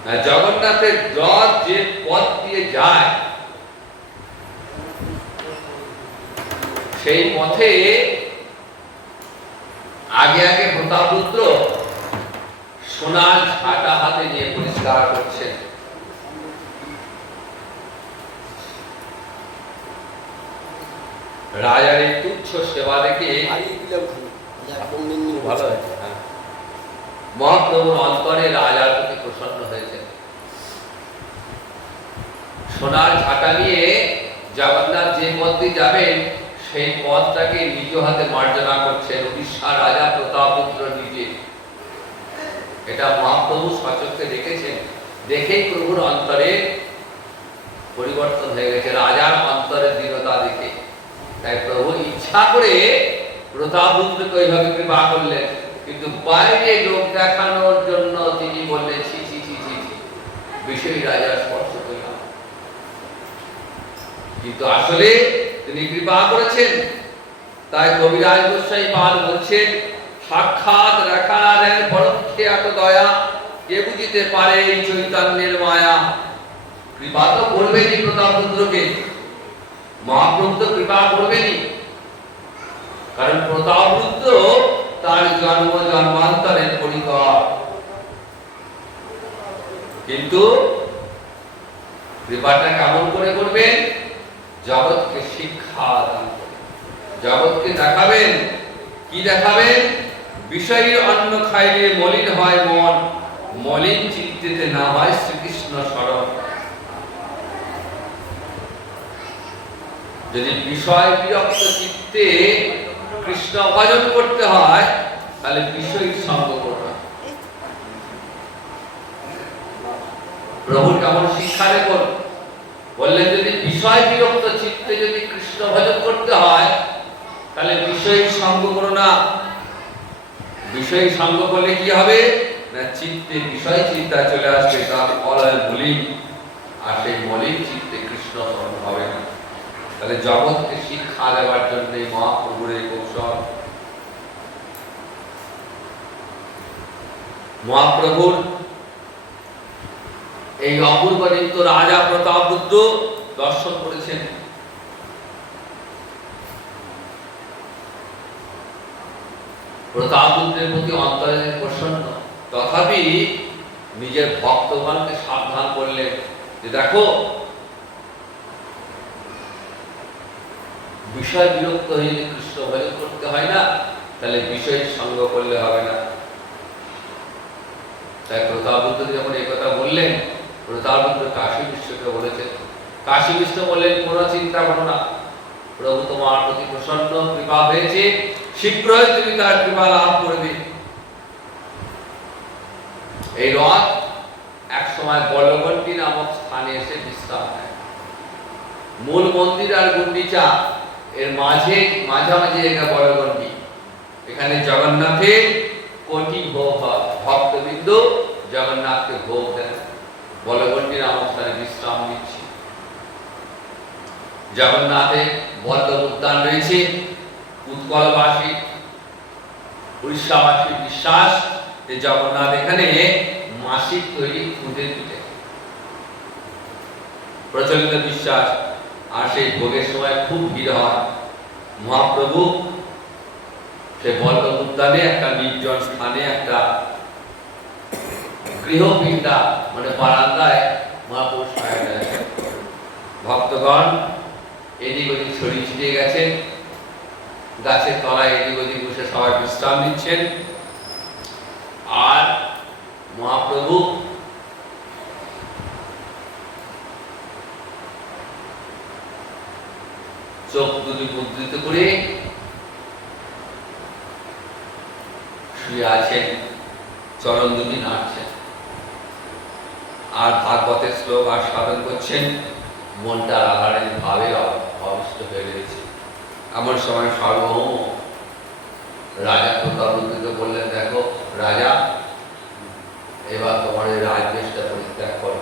না, জগন্নাথের রথ যে পথ দিয়ে যায় সেই পথে আগে আগে প্রতাপরুদ্র সোনার ঝাঁটা হাতে নিয়ে পরিষ্কার করছেন। রাজার এই তুচ্ছ সেবা দেখে ভালো হয়েছে। মহাপ্রভুর অন্তরে রাজার প্রতি প্রসন্ন হয়েছে। সোনার ঝাঁটা নিয়ে জগন্নাথ যে পথ দিয়ে যাবেন সেই পথটাকে নিজ হাতে মার্জনা করছেন উড়িষ্যার রাজা প্রতাপরুদ্র নিজে। এটা মহাপ্রভু সচক্ষে দেখেছেন। দেখেই প্রভুর অন্তরে পরিবর্তন হয়ে গেছে, রাজার অন্তরের দৃঢ়তা দেখে। তাই প্রভু ইচ্ছা করে প্রতাপরুদ্রকে ওইভাবে কৃপা করলেন, কিন্তু বাইরে লোক দেখানোর জন্য তিনি বললেন ছি ছি ছি ছি ছি, বিষয়ী রাজার স্পর্শ করলাম। কিন্তু আসলে তিনি কৃপা করেছেন। তাই কবিরাজ গোস্বামী পাল বলছেন, সাক্ষাৎ দেখা না দেন পরোক্ষে এত দয়া, কে বুঝিতে পারে এই চৈতন্যের মায়া। কৃপা তো করবেনই প্রতাপরুদ্রকে, মহাপ্রভু তো কৃপা করবেনই, কারণ প্রতাপরুদ্র তার জন্ম জন্মান্তরের পরিকর। কিন্তু কৃপাটা কেমন করে করবেন? জগৎকে শিক্ষা দান করবেন, জগৎকে দেখাবেন। কি দেখাবেন? বিষয়ের অন্ন খাইলে মলিন হয় মন, মলিন চিত্তেতে না হয় শ্রীকৃষ্ণ স্মরণ। যদি বিষয় বিরক্ত চিত্তে কৃষ্ণ ভজন করতে হয় তাহলে বিষয়ীর সঙ্গ করবে। প্রভুর কেমন শিক্ষা দেখুন, বললেন যদি বিষয় বিরক্ত চিত্তে যদি কৃষ্ণ ভজন করতে হয় তাহলে বিষয়ীর সঙ্গ করো না। বিষয়ী সঙ্গ করলে কি হবে না, চিত্তে বিষয় চিন্তা চলে আসবে, তার ফল হয় মলিন, আর সেই মলিন চিত্তে কৃষ্ণ স্মরণ হবে না। তাহলে জগৎকে শিক্ষা দেওয়ার জন্য মহাপ্রভুর এই কৌশল। মহাপ্রভুর এই অপূর্ব নৃত্য রাজা প্রতাপরুদ্র দর্শন করেছেন। প্রতাপরুদ্রের প্রতি অন্তরে প্রসন্ন, তথাপি নিজের ভক্তগণকে সাবধান করলেন যে দেখো, বিষয় বিরক্ত হয়ে যদি কৃষ্ণ ভজন করতে হয় না তাহলে বিষয়ের সঙ্গ করলে হবে না। তাই প্রতাপরুদ্র যখন এই কথা বললেন, প্রতাপরুদ্র কাশী বিশ্বকে বলেছেন। কাশী বিশ্ব বললেন, কোনো চিন্তা করো না, প্রভু তোমার প্রতি প্রসন্ন, কৃপা হয়েছে, শীঘ্রই তুমি তার কৃপা লাভ করবে। এই রথ এক সময় বলগণ্ডী নামক স্থানে এসে বিশ্রাম নেয়। মূল মন্দির আর গুন্ডিচা এর মাঝামাঝি জায়গা বলগণ্ডী। এখানে জগন্নাথের কোটি ভোগ হয়, ভক্তবৃন্দ জগন্নাথকে ভোগ দেন। বলগণ্ডী নামক স্থানে বিশ্রাম নিচ্ছে। জগন্নাথের বল্লভ উদ্যান রয়েছে। উৎকলবাসী উড়িষ্যাবাসীর বিশ্বাস যে জগন্নাথ এখানে মাসিক তৈরি খুদে দিতেন, প্রচলিত বিশ্বাস। আর সেই ভোগের সময় খুব ভিড় হয়। মহাপ্রভু সে বল্লভ উদ্যানে একটা নির্জন স্থানে একটা গৃহপিণ্ডা মানে বারান্দায় মহাপ্রভু শয়ন আছেন। ভক্তগণ এদিক ওদিক ছড়িয়ে ছিটিয়ে গেছেন, গাছের তলায় এদিক ওদিক বসে সবাই বিশ্রাম নিচ্ছেন। আর মহাপ্রভু চোখ দুটি মুদ্রিত করে শুয়ে আছেন, চরণ দুটি নাড়ছেন আর ভাগবতের শ্লোক আর সাধন করছেন। মনটা রাধারানীর ভাবে অবিষ্ট হয়ে রয়েছে। এমন সময় সার্বভৌম রাজা প্রতাপাদিত্য বললেন, দেখো রাজা, এবার তোমার এই রাজবেশটা পরিত্যাগ করো,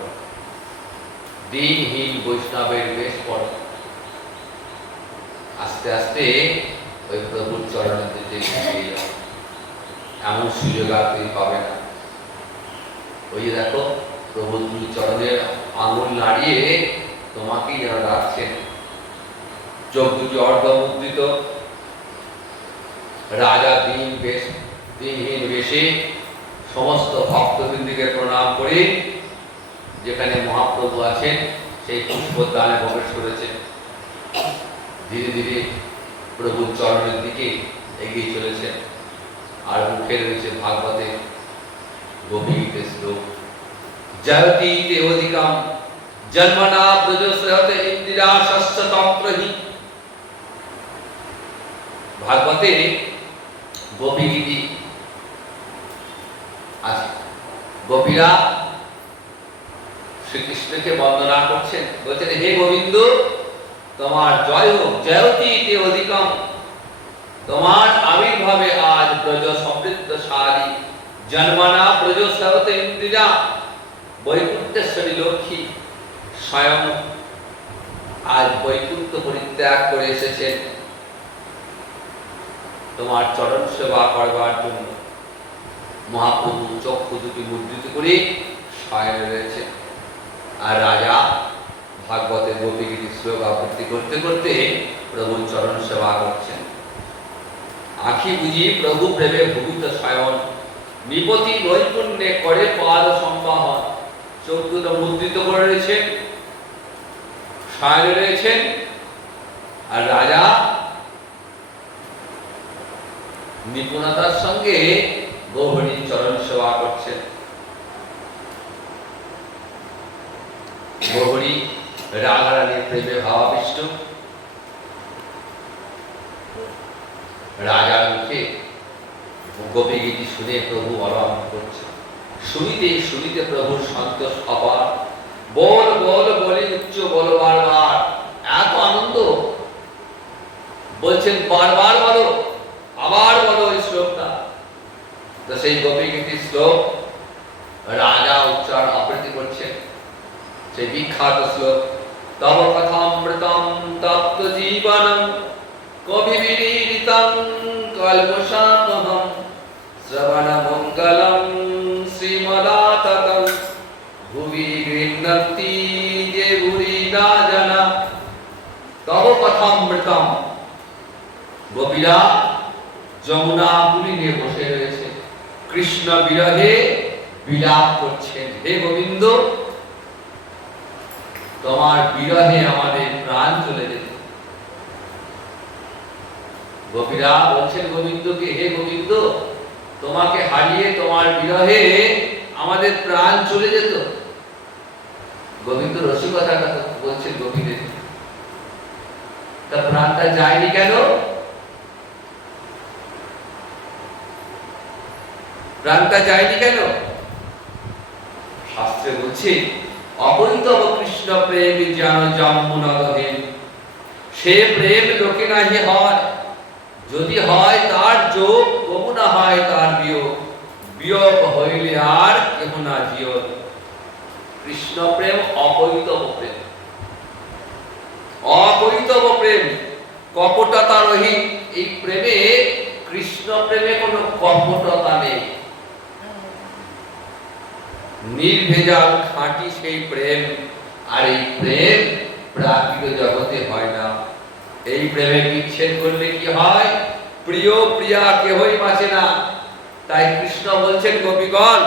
দিনহীন বৈষ্ণবের বেশ পড়ো। আস্তে আস্তে ওই প্রভুর চরণের দিকে এগিয়ে যাও। এমন সুযোগ আর তুমি পাবে না। ওই যে দেখো প্রভুর চরণের আঙুল নাড়িয়ে তোমাকেই যেন ডাকছেন। চোখ দুটি অর্ধমুদ্রিত। রাজা দিনহীন বেশে সমস্ত ভক্তবৃন্দকে প্রণাম করে যেখানে মহাপ্রভু আছেন সেই পুষ্পদানে প্রবেশ করেছেন। ধীরে ধীরে প্রভুর চরণের দিকে এগিয়ে চলেছেন। আর মুখে রয়েছে ভাগবতে গোপীগীতের শ্লোক, জয়তি তে অধিকাম জন্মনা ব্রজসহতে ইন্দিরা শস্য তন্ত্রহি। ভাগবতে গোপীগীতি আছে। গোপীরা শ্রীকৃষ্ণকে বন্দনা করছেন, বলছেন, হে গোবিন্দ তোমার জয় হোক, জয়তি তে অধিকম। তোমার আবির্ভাবে আজ ব্রজ সমৃদ্ধশালী, জন্মনা ব্রজ সহতে ইন্দিরা, বৈকুণ্ঠেশ্বরী লক্ষ্মী স্বয়ং আজ বৈকুণ্ঠ পরিত্যাগ করে এসেছেন তোমার চরণ সেবা করবার জন্য। মহাপ্রভু চক্ষু দুটি মুদ্রিত করে শয়ন রয়েছে। আর রাজা ভাগবতের গোপীগীতি শ্লোক আবৃত্তি করতে করতে প্রভুর চরণ সেবা করছেন। আখি বুঝি প্রভু প্রেমে ভূমিত শয়ন, নিপতি নৈপুণ্যে করে পাদ সম্বাহন। চোখ দুটো মুদ্রিত করে রয়েছেন, শয়নে রয়েছেন। আর রাজা নিপুণতার সঙ্গে গৌহরীর চরণ সেবা করছেন। গৌহরী রাধারানীর প্রেমে ভাবাবিষ্ট। রাজার মুখে গোপীগীতি শুনে প্রভু আরাম করছে। শুনিতে শুনিতে প্রভুর সন্তোষ অপার, বল বল বলে উচ্চ বল বারবার। এত আনন্দ, বলছেন বারবার বলো, আবার বলো এই শ্লোকটা। তো সেই গোপীগীতি শ্লোক রাজা উচ্চারণ আবৃত্তি করছেন। সেই বিখ্যাত শ্লোক, তব কথামৃতম তপ্ত জীবনম কবিবিদিতং কল্পসামহম শ্রবণ মঙ্গলম শ্রীমদাততং ভুবি গৃহ্ণন্তি যে ভুরিদা জনা। তব কথামৃতম। গোপীরা যমুনা পুরী নিয়ে বসে রয়েছে, কৃষ্ণ বিরহে বিলাপ করছেন। হে গোবিন্দ, তোমার বিরহে আমাদের প্রাণ চলে যেত। গোপীরা বলছেন গোবিন্দকে, হে গোবিন্দ, তোমাকে হারিয়ে তোমার বিরহে আমাদের প্রাণ চলে যেত। গোবিন্দ রসিকতার কথা বলছেন গোপীদের। তা প্রাণটা যায়নি কেন? প্রাণটা যায়নি কেন? শাস্ত্রে বলছে অবৈতব কৃষ্ণ প্রেম যেন যমুনদহেন, সে প্রেম লোকে নাহি হয়, যদি হয় তার যোগ, তবু না হয় তার বিয়োগ, বিয়োগ হইলে আর কেহ না জিয়। কৃষ্ণ প্রেম অবৈতব প্রেম, অবৈতব প্রেম, কপটতা রহিত। এই প্রেমে, কৃষ্ণ প্রেমে কোনো কপটতা নেই, নির্ভেজাল খাঁটি সেই প্রেম। আর এই প্রেম প্রাকৃত জগতে হয় না। এই প্রেমে বিচ্ছেদ করলে কি হয়? প্রিয় প্রিয়া কেহই বাঁচে না। তাই কৃষ্ণ বলছেন, গোপীগণ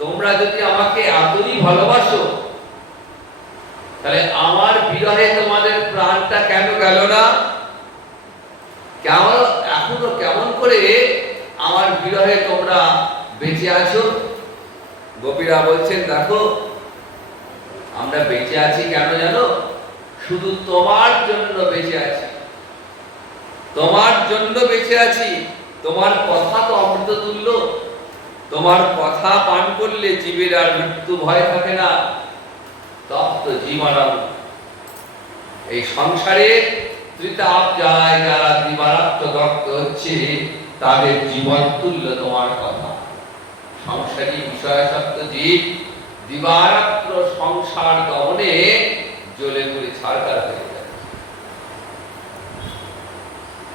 তোমরা যদি আমাকে এতই ভালোবাসো, তাহলে আমার বিরহে তোমাদের প্রাণটা কেন গেল না? কেমন এখনো কেমন করে আমার বিরহে তোমরা বেঁচে আছো? গোপীরা বলছেন, দেখো আমরা বেঁচে আছি কেন জানো? শুধু তোমার জন্য বেঁচে আছি, তোমার জন্য বেঁচে আছি। তোমার কথা তো অমৃত তুল্য, তোমার কথা পান করলে জীবের আর মৃত্যু ভয় থাকে না। তপ্ত জীবনম, এই সংসারে ত্রিতাপ যায় যারা দিবারাত্র দগ্ধ হচ্ছে, তাদের জীবন তুল্য তোমার কথা। সংসারী বিষয়াসক্ত জীব দিবারাত্র সংসার দমনে জ্বলে পুড়ে ছারখার হয়ে যায়।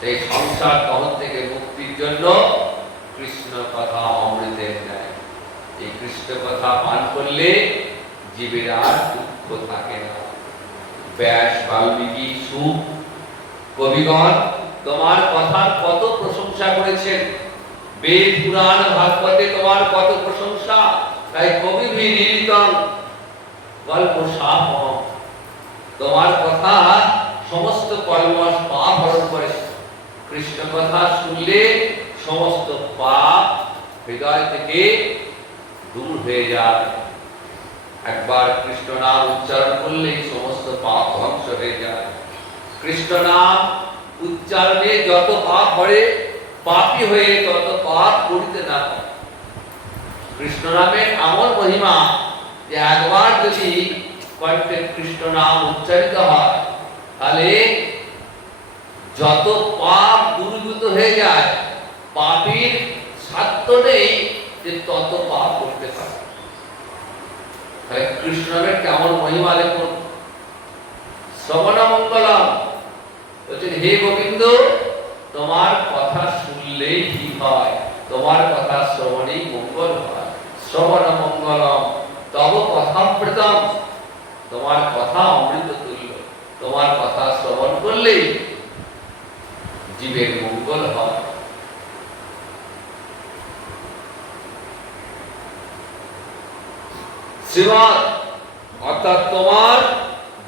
এই সংসার দমন থেকে মুক্তির জন্য কৃষ্ণ কথা অমৃতের ন্যায়। এই কৃষ্ণ কথা পান করলে জীবের আর দুঃখ থাকে না। ব্যাস, বাল্মীকি, সুখ, কবিগণ তোমার কথার কত প্রশংসা করেছেন। বেদ, পুরাণ, ভাগবতে তোমার কত প্রশংসা। তাই কবি বিদিতং গল্প সাপম, তোমার কথা সমস্ত কলমশ পাপ হরণ করে। কৃষ্ণ কথা শুনলে সমস্ত পাপ হৃদয় থেকে দূর হয়ে যায়। একবার কৃষ্ণ নাম উচ্চারণ করলেই সমস্ত পাপ ধ্বংস হয়ে যায়। কৃষ্ণ নাম উচ্চারণে যত পাপ হয়, পাপী হয়ে তত পাপ করিতে না হয়। কৃষ্ণ নামের এমন মহিমা যে একবার যদি কণ্ঠে কৃষ্ণ নাম উচ্চারিত হয়, তাহলে যত পাপ দূরীভূত হয়ে যায়। পাপীর সাধ্য নেই যে তত পাপ করতে পারে। কৃষ্ণ নামের কেমন মহিমা দেখুন। শ্রবণ মঙ্গলম বলছেন, হে গোবিন্দ তোমার কথা শুনলেই ঠিক হয়, তোমার কথা শ্রবণেই মঙ্গল হয়। শ্রবণ মঙ্গলম তব কথামৃতম, তোমার কথা অমৃত তুল্য। তোমার কথা শ্রবণ করলেই জীবের মঙ্গল হয়। শ্রীমৎ অর্থাৎ তোমার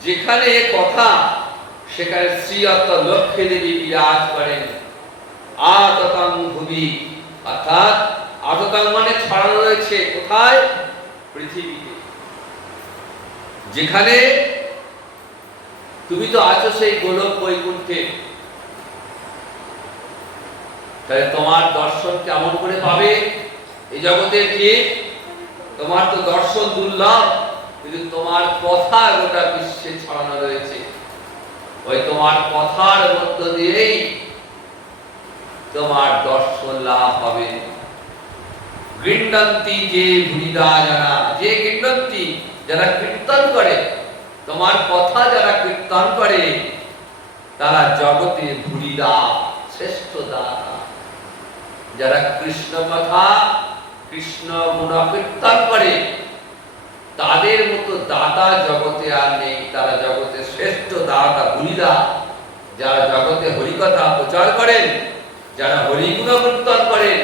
যেখানে কথা, সেখানে শ্রী অর্থাৎ লক্ষ্মী দেবী বিরাজ করেন। আততাং ভুবি, অর্থাৎ আততাং মানে ছড়ানো রয়েছে কোথায়? পৃথিবীতে। যেখানে তুমি তো আছো সেই গোলক বৈকুণ্ঠে, তাহলে তোমার দর্শন কেমন করে পাবে এই জগতের জীব? তোমার তো দর্শন দুর্লভ, কিন্তু তোমার কথা গোটা বিশ্বে ছড়ানো রয়েছে। ওই তোমার কথার মধ্য দিয়েই তোমার দর্শন লাভ হবে। গৃহ্ণন্তি যে ভুলিদা জানা, যে গৃহ্ণন্তি যারা কীর্তন করে, তোমার কথা যারা কীর্তন করে, তারা জগতে ভুলিদা শ্রেষ্ঠ দাতা। যারা কৃষ্ণ কথা, কৃষ্ণ গুণ কীর্তন করে, তাদের মতো দাতা জগতে আর নেই। তারা জগতে শ্রেষ্ঠ দাতা, ভুলিদা। যারা জগতে হরিকথা প্রচার করেন, যারা হরিগুণ কীর্তন করেন,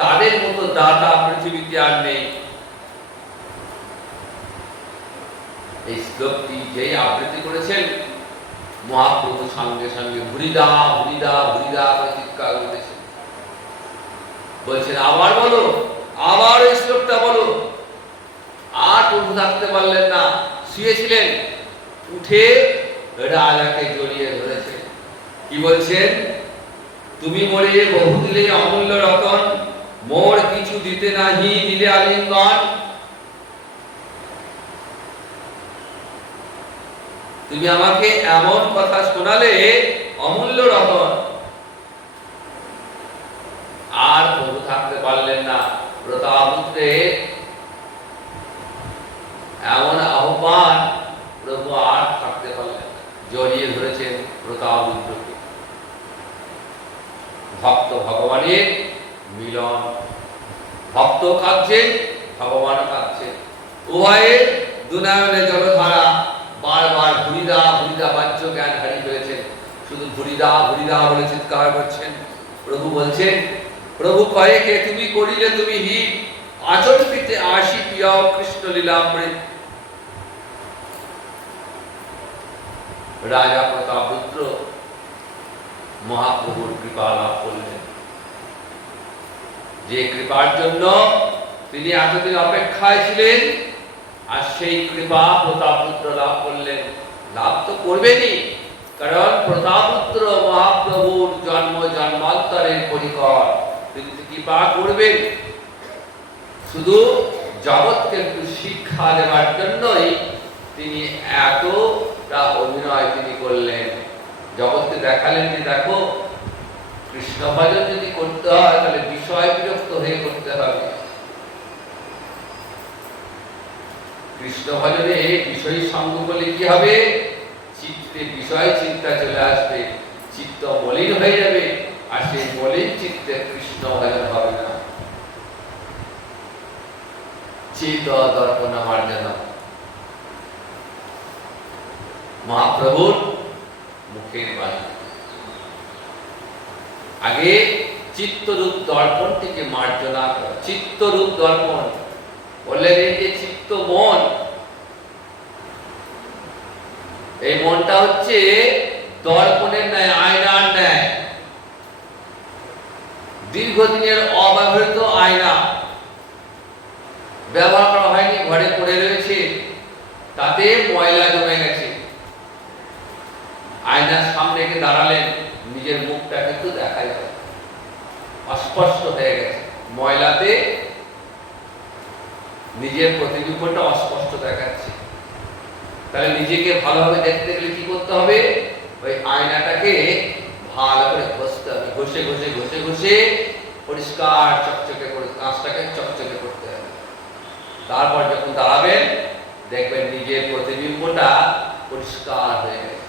তাদের মতো দাতা পৃথিবীতে আর নেই। এই শ্লোকটি যেই আবৃত্তি করেছেন, মহাপ্রভু সঙ্গে সঙ্গে ভুলিদা ভুলিদা ভুলিদা করে চিৎকার করেছেন। বলছেন আবার বলো, আবার এই শ্লোকটা বলো। আর প্রভু থাকতে পারলেন না, শুয়েছিলেন, উঠে রাজাকে জড়িয়ে ধরেছেন। কি বলছেন? তুমি মোরে বহু দিলে অমূল্য রতন, মোর কিছু দিতে নাহি দিলে আলিঙ্গন। তুমি আমাকে এমন কথা শোনালে অমূল্য রতন। আর প্রভু থাকতে পারলেন না। প্রতাপপুত্রের এমন আহ্বান, প্রভু আর থাকতে পারলেন না, জড়িয়ে ধরেছেন প্রতাপপুত্রকে। ভক্ত ভগবানের মিলন, ভক্ত কাঁদছেন, ভগবান কাঁদছেন, উভয়ের দুনয়নে জলধারা। বারবার ভুরিদা ভুরিদা বাহ্য জ্ঞান হারিয়ে ফেলেছেন, শুধু ভুরিদা ভুরিদা বলে চিৎকার করছেন। প্রভু বলছেন, প্রভু কয়ে কে তুমি করিলে তুমি হি, আচল পিতে আসি প্রিয় কৃষ্ণ লীলামৃত। রাজা প্রতাপপুত্র মহাপ্রভুর কৃপা লাভ করলেন, যে কৃপার জন্য তিনি এতদিন অপেক্ষায় ছিলেন, আর সেই কৃপা প্রতাপপুত্র লাভ করলেন। লাভ তো করবেনই, কারণ প্রতাপপুত্র মহাপ্রভুর জন্ম জন্মান্তরের পরিকর, তিনি কৃপা করবেন। শুধু জগৎকে একটু শিক্ষা দেওয়ার জন্যই তিনি এতটা অভিনয় তিনি করলেন। জগৎকে দেখালেন যে দেখো, কৃষ্ণ ভজন যদি করতে হয় তাহলে বিষয় বিরক্ত হয়ে করতে হবে। কৃষ্ণ ভজনে বিষয় সঙ্গ বলে কি হবে? চিত্তে বিষয় চিন্তা চলে আসবে, চিত্ত মলিন হয়ে যাবে, আর সেই মলিন চিত্তে কৃষ্ণ ভজন হবে না। চিত দর্পণ মার্জনা, মহাপ্রভুর মুখের বাণী। আগে চিত্তরূপ দর্পণটিকে মার্জনা করা। চিত্তরূপ দর্পণ বললেন, এই যে চিত্ত মন, এই মনটা হচ্ছে দর্পণের ন্যায়, আয়নার ন্যায়, দীর্ঘদিনের অব্যবহৃত আয়না, ব্যবহার করা হয়নি, ঘরে পড়ে রয়েছে, তাতে ময়লা জমে গেছে। আয়নার সামনে গিয়ে দাঁড়ালেন, নিজের মুখটা কিন্তু দেখা যায়, অস্পষ্ট হয়ে গেছে ময়লাতে, নিজের প্রতিবিম্বটা অস্পষ্ট দেখাচ্ছে। তাহলে নিজেকে ভালোভাবে দেখতে গেলে কি করতে হবে? ওই আয়নাটাকে ভালো করে ঘষতে হবে, ঘষে ঘষে ঘষে ঘষে পরিষ্কার চকচকে করে কাঁচটাকে চকচকে করতে হবে। তারপর যখন দাঁড়াবেন দেখবেন নিজের প্রতিবিম্বটা পরিষ্কার হয়ে গেছে।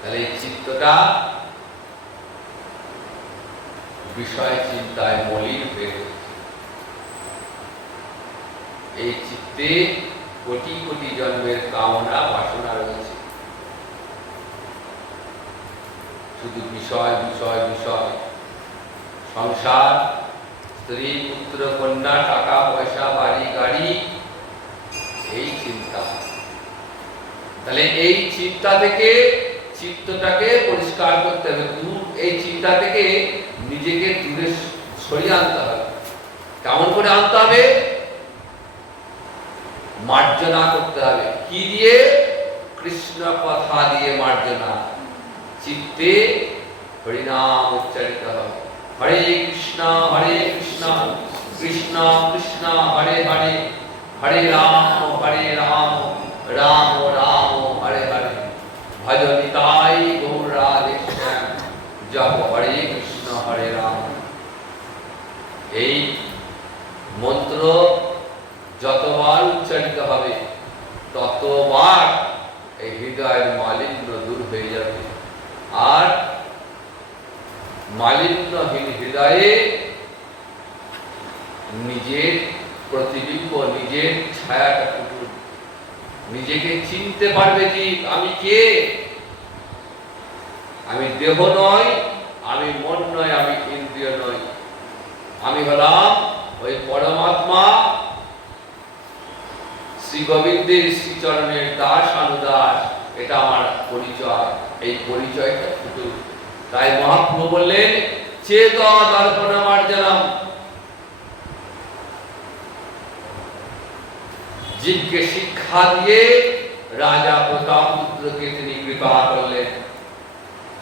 তাহলে এই চিত্তটা বিষয় চিন্তায় মলিন হয়ে গেছে। এই চিত্তে কোটি কোটি জন্মের কামনা বাসনা রয়েছে, শুধু বিষয় বিষয় বিষয়, সংসার, স্ত্রী পুত্র কন্যা, টাকা পয়সা, বাড়ি গাড়ি, এই চিন্তা। তাহলে এই চিন্তা থেকে চিত্তটাকে পরিষ্কার করতে হবে, এই চিন্তা থেকে নিজেকে দূরে সরিয়ে আনতে হবে। কেমন করে আনতে হবে? মার্জনা করতে হবে। কি দিয়ে? কৃষ্ণ কথা দিয়ে মার্জনা। চিত্তে হরিনাম উচ্চারিত হবে। হরে কৃষ্ণ কৃষ্ণ কৃষ্ণ হরে হরে, হরে রাম রাম রাম হরে হরে, ভজ নিতাই গৌর রাধেশ্যাম, জপ হরে কৃষ্ণ হরে রাম। এই মন্ত্র যতবার উচ্চারিত হবে ততবার এই হৃদয়ের মালিন্য দূর হয়ে যাবে, আর মালিন্যহীন হৃদয়ে নিজের প্রতিবিম্ব, নিজের ছায়াটা ফুটুন, নিজেকে চিনতে পারবে যে আমি কে। আমি দেহ নয়, আমি মন নয়, আমি ইন্দ্রিয় নয়, আমি হলাম ওই পরমাত্মা, শ্রী গোবিন্দের শ্রীচরণের দাস অনুদাস। এটা আমার পরিচয়, এই পরিচয়টা ফুটুন। তাই মহাপ্রভু বললেন, চেত দর্পণ মার্জনম। জীবকে শিক্ষা দিয়ে রাজা প্রতাপপুত্রকে তিনি কৃপা করলেন।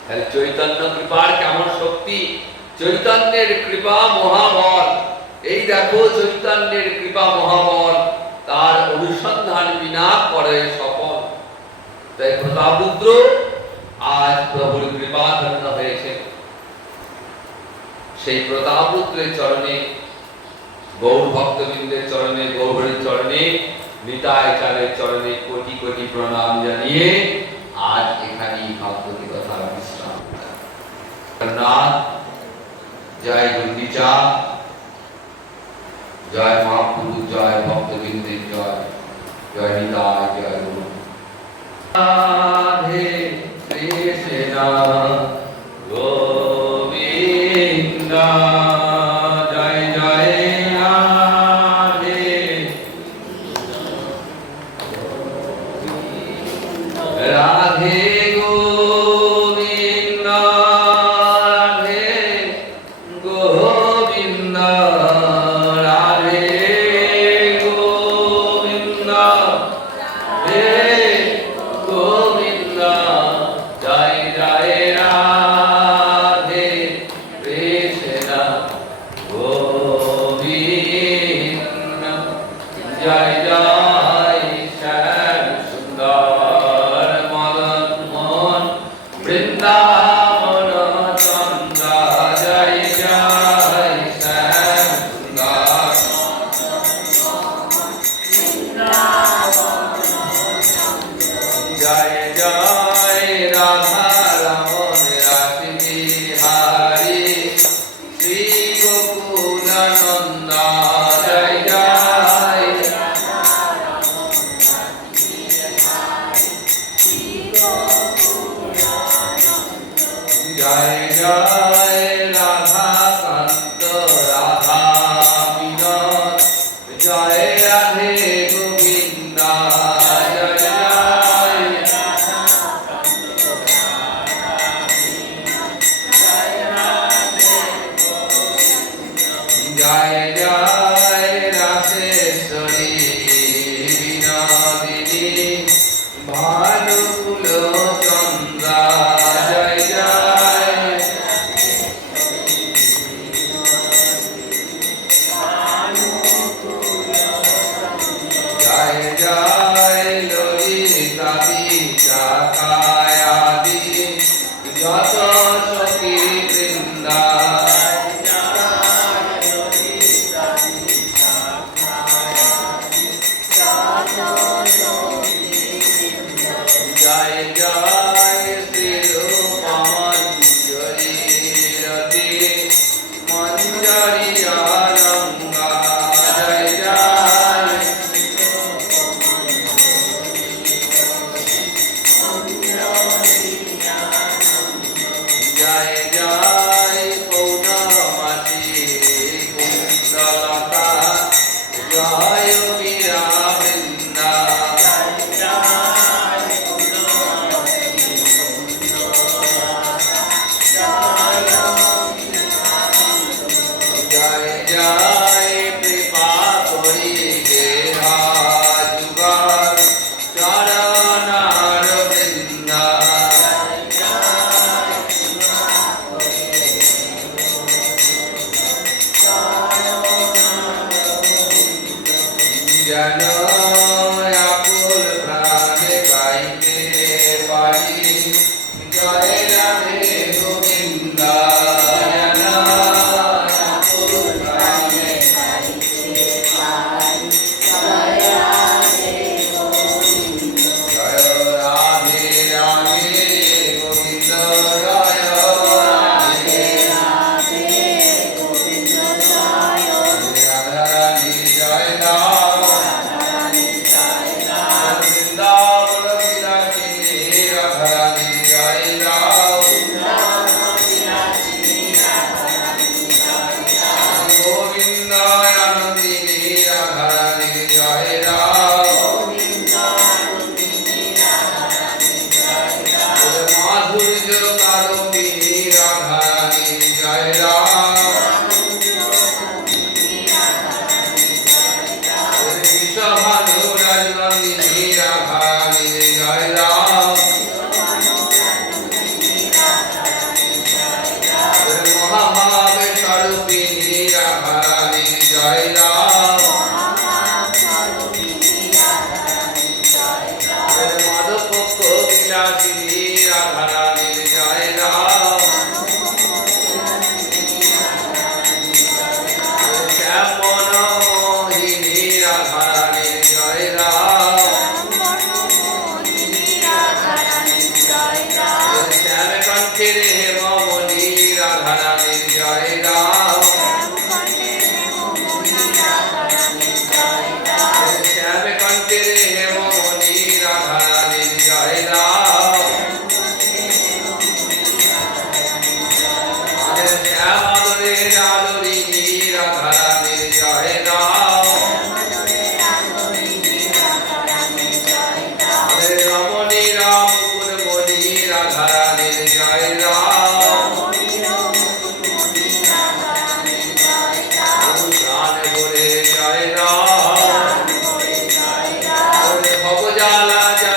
তাহলে চৈতন্য কৃপার কেমন শক্তি! চৈতন্যের কৃপা মহাবল। এই দেখো চৈতন্যের কৃপা মহাবল, তার অনুসন্ধান বিনা করে সফল। তাই প্রতাপরুদ্র আজ প্রভুর কৃপা ধন্য হয়েছে। সেই প্রতাপরুদ্রের চরণে, গৌর ভক্তবৃন্দের চরণে, গৌরের চরণে, নিতাই চাঁদের চরণে কোটি কোটি প্রণাম জানিয়ে আজ এখানেই ভাগবতী কথা বিশ্রাম। জগন্নাথ, জয় গুন্ডিচা, জয় মহাপ্রভু, জয় ভক্তবৃন্দের জয়, জয় নিতাই, জয় গুরু। রাধে কৃষ্ণ গোবিন্দ, জয় জয় রাধে, রাধে গোবিন্দ, রাধে গোবিন্দ, রাধে গোবিন্দ, রাধে গোবিন্দ, জয় জয় রাধে কৃষ্ণ গোবিন্দ, জয় জয় শ্যাম সুন্দর মদন মোহন বৃন্দাবন চন্দ্র, জয় জয় শ্যাম সুন্দর, জয় জয় রাধা রমণ রাস বিহারী শ্রী গোকুলানন্দ, জয় জয়, জয় জয় রাধা কান্ত রাধা বিনোদ, জয় রাধে গোবিন্দ, জয় জয়, জয় জয় রাসেশ্বরী বিনোদিনী ভানুকুল চন্দ্র, জয় জয়, জয় জয় ললিতা বিশাখায়াদি যত সখী বৃন্দ, জয় জয় শ্রী রূপমঞ্জরি রতি মঞ্জরি আলঙ্কা, জয় জয়, জয় জয় পৌর্ণমাসী কুণ্ডলতা, জয় মীরা বৃন্দা, জয় জয় কৃপা করি দেহা যুগল চরণার বৃন্দ, যেন আকুল প্রাণে গাইতে পারি জয় রাধে গোবিন্দ, যেন আকুল প্রাণে জয় রাধে রাধে গোবিন্দ, জয় রাধে রাধারানী, জয় রাম বৃন্দাবন বিলাসিনী, রাধারানী, জয় রাম গোবিন্দ, আনন্দিনী, রাধারানী, জয় রাম মাধুর্য কারণিনী, রাধারানী, জয় রাম বিশ্বভানু রাজনন্দিনী, রাধারানী, জয় রাম মহাভাবে স্বরূপিনী, রাধারানী, জয় রাম মধুপক্ষ রাজা